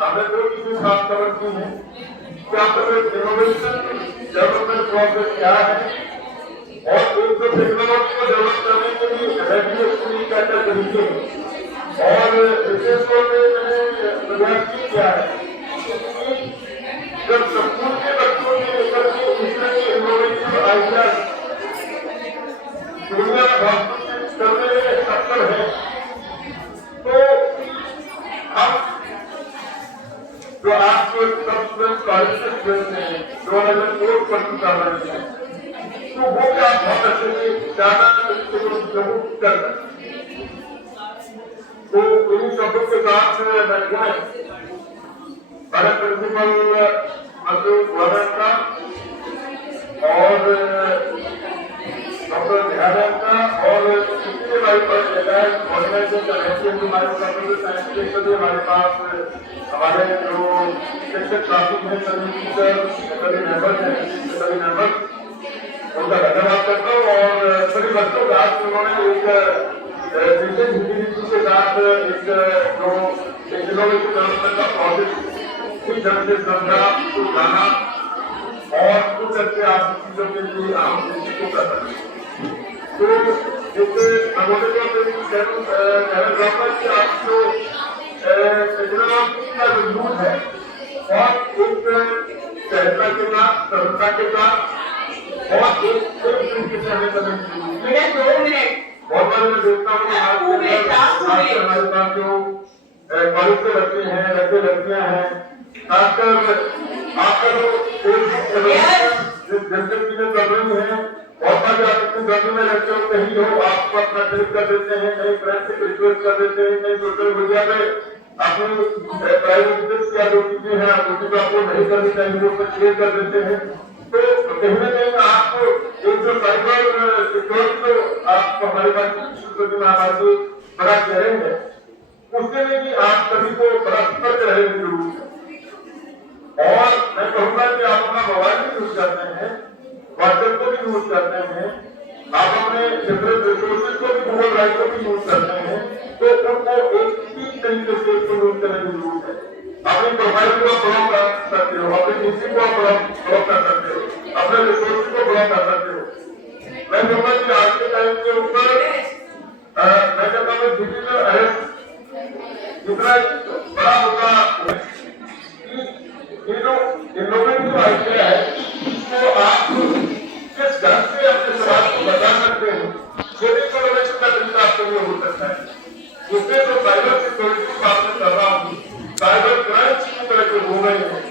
हमने दो चीजें खास कवर की है कि आपका इनोवेशन डेवलपमेंट प्रोसेस क्या है और एक तो टेक्नोलॉजी को डेवलप करने के लिए रेगुलेटरी क्या क्या तरीके हैं और विशेष तौर पर मैंने प्रयास किया है जब स्कूल के बच्चों ने लेकर के इस तरह के इनोवेटिव आइडिया दुनिया वास्तविक करने में सक्षम है, तो हम जो आपको सब कॉलेज हैं जो अलग कोर्स पसंद कर रहे हैं तो वो क्या बहुत अच्छे से ज्यादा जरूर कर सकते। तो इन्हीं शब्दों के साथ मैं हमारे प्रिंसिपल अशोक वर्धन का और डॉक्टर ध्यान का और इसके हमारे पास हमारे जो शिक्षक साथी हैं सभी टीचर सभी मेंबर्स हैं सभी मेंबर्स उनका धन्यवाद करता हूँ और सभी बच्चों का आज उन्होंने एक विशेष गतिविधि के साथ एक जो इनोवेटिव डेवलपमेंट का प्रोजेक्ट इस ढंग से समझा उसको जाना और कुछ अच्छे आप चीजों के लिए हम को कर सकते हैं। तो एक कि आप जो टेक्नोलॉजी का जो यूज है और एक सहजता के साथ सरलता के साथ और एक मिनट 2 मिनट बहुत बार मैं देखता हूँ हमारे पास जो कॉलेज के बच्चे हैं लड़के लड़कियां हैं खासकर आपका जो जैसे चीजें कर रही है बहुत बार आप अपनी गर्मी में रहते हो कहीं हो आप अपना क्लिक कर देते हैं कहीं फ्रेंड से रिक्वेस्ट कर देते हैं कहीं सोशल मीडिया पे अपनी प्राइवेट या जो चीजें हैं उनको आपको नहीं करनी चाहिए वो शेयर कर देते हैं। तो कहीं ना कहीं आपको एक जो साइबर सिक्योरिटी तो आप हमारे पास बड़ा चैलेंज है उसके लिए भी आप सभी को बड़ा सतर्क रहने की जरूरत है। और मैं कहूँगा कि आप अपना मोबाइल भी यूज करते हैं व्हाट्सएप को भी यूज करते हैं, आप अपने डिफरेंट रिसोर्सेज को भी गूगल ड्राइव को भी यूज करते हैं, तो उनको एक ही तरीके से इसको यूज करने की जरूरत है। अपनी प्रोफाइल को आप ब्लॉक कर सकते हो, अपनी नीति को आप ब्लॉक कर सकते हो, अपने रिसोर्सेज को ब्लॉक कर सकते हो। मैं कहूँगा कि आज के टाइम के ऊपर मैं कहता हूँ डिजिटल अरेस्ट इतना बड़ा मुद्दा ये जो इनोवेटिव आइडिया है, इसको आप किस ढंग से अपने समाज को बता सकते हैं, ये भी इनोवेशन का तरीका आपके लिए हो सकता है। इससे तो साइबर सिक्योरिटी की बात मैं कर रहा हूँ, साइबर क्राइम की तरह के हो गए हैं,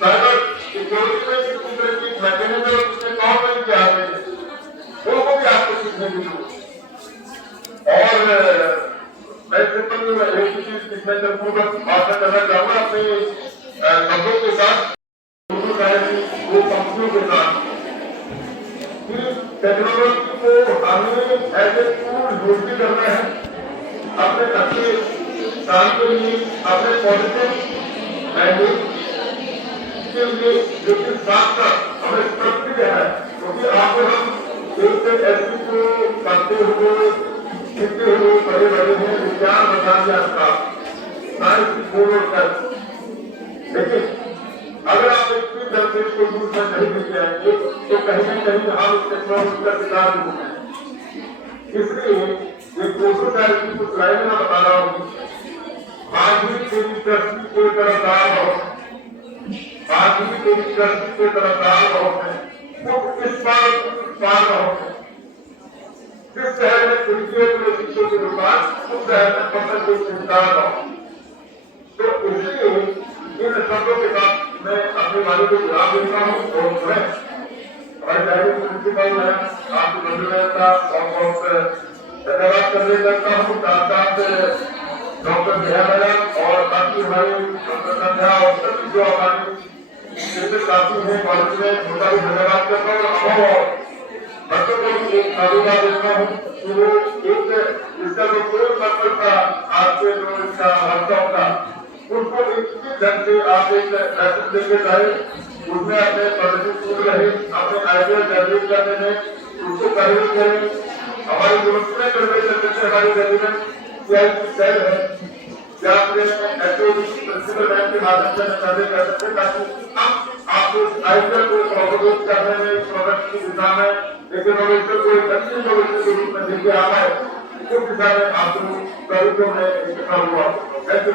साइबर सिक्योरिटी में किसी तरह की मैकेनिज्म उसके तौर तरीके आते हैं, उनको भी आपको सीखने की जरूरत है। और मैं सिंपल एक चीज सीखने से पूर्वक बात करना चाहूंगा अपने शब्दों के साथ, वो कंपनियों के साथ कि टेक्नोलॉजी को हमें ऐसे टूल यूज भी करना है अपने अच्छे काम के लिए, अपने पॉजिटिव लैंग्वेज के लिए, लेकिन साथ साथ हमें प्रक्रिया है, क्योंकि आपको हम एक ऐसी को करते हुए सीखते हुए बड़े बड़े हैं, विज्ञान बताइए आपका साइंस बोर्ड कर, लेकिन अगर आप एक भी दर्शे को यूज में नहीं लेके आएंगे तो कहीं न कहीं हम इस टेक्नोलॉजी का शिकार भी होंगे। इसलिए ये प्रोटोटाइप कुछ लाइन में बता रहा हूँ, आज भी तेरी दृष्टि के तरफदार बहुत, आज भी तेरी दृष्टि के तरफदार बहुत है, कुछ इस बार बहुत है। जिस शहर में खिड़कियों के शीशों के दुकान, उस शहर में फसल के खिड़कार रहो। तो इसलिए इन शब्दों के साथ मैं अपने वाले को जवाब देता हूँ और मैं हमारे डायरेक्ट प्रिंसिपल है आपके मंडल का बहुत बहुत धन्यवाद करने लगता हूँ, साथ साथ डॉक्टर दयानंद और बाकी हमारे डॉक्टर संध्या और सभी जो हमारी शिक्षक साथी हैं कॉलेज में, उनका भी धन्यवाद करता हूँ। और बच्चों को भी एक साधुवाद देता हूँ कि वो एक इसका जो कोई मतलब था आपके जो इसका वास्तव का, उसको एक ढंग से आप एक मैसेज देके जाए, उसमें अपने पॉजिटिव रहे, अपने आइडिया जनरेट करने में उसको कार्य करें। हमारी यूनिवर्सिटी में करने से हमारी गवर्नमेंट क्या सेल है, क्या अपने प्रिंसिपल बैंक के माध्यम से कार्य कर सकते हैं, ताकि हम आपको आइडिया को प्रोपोज करने में प्रोडक्ट की दिशा में एक इनोवेशन को एक अच्छी इनोवेशन के रूप में लेके आना है, उस दिशा में आपको प्रभुत्व में इस्तेमाल हुआ। Thank you.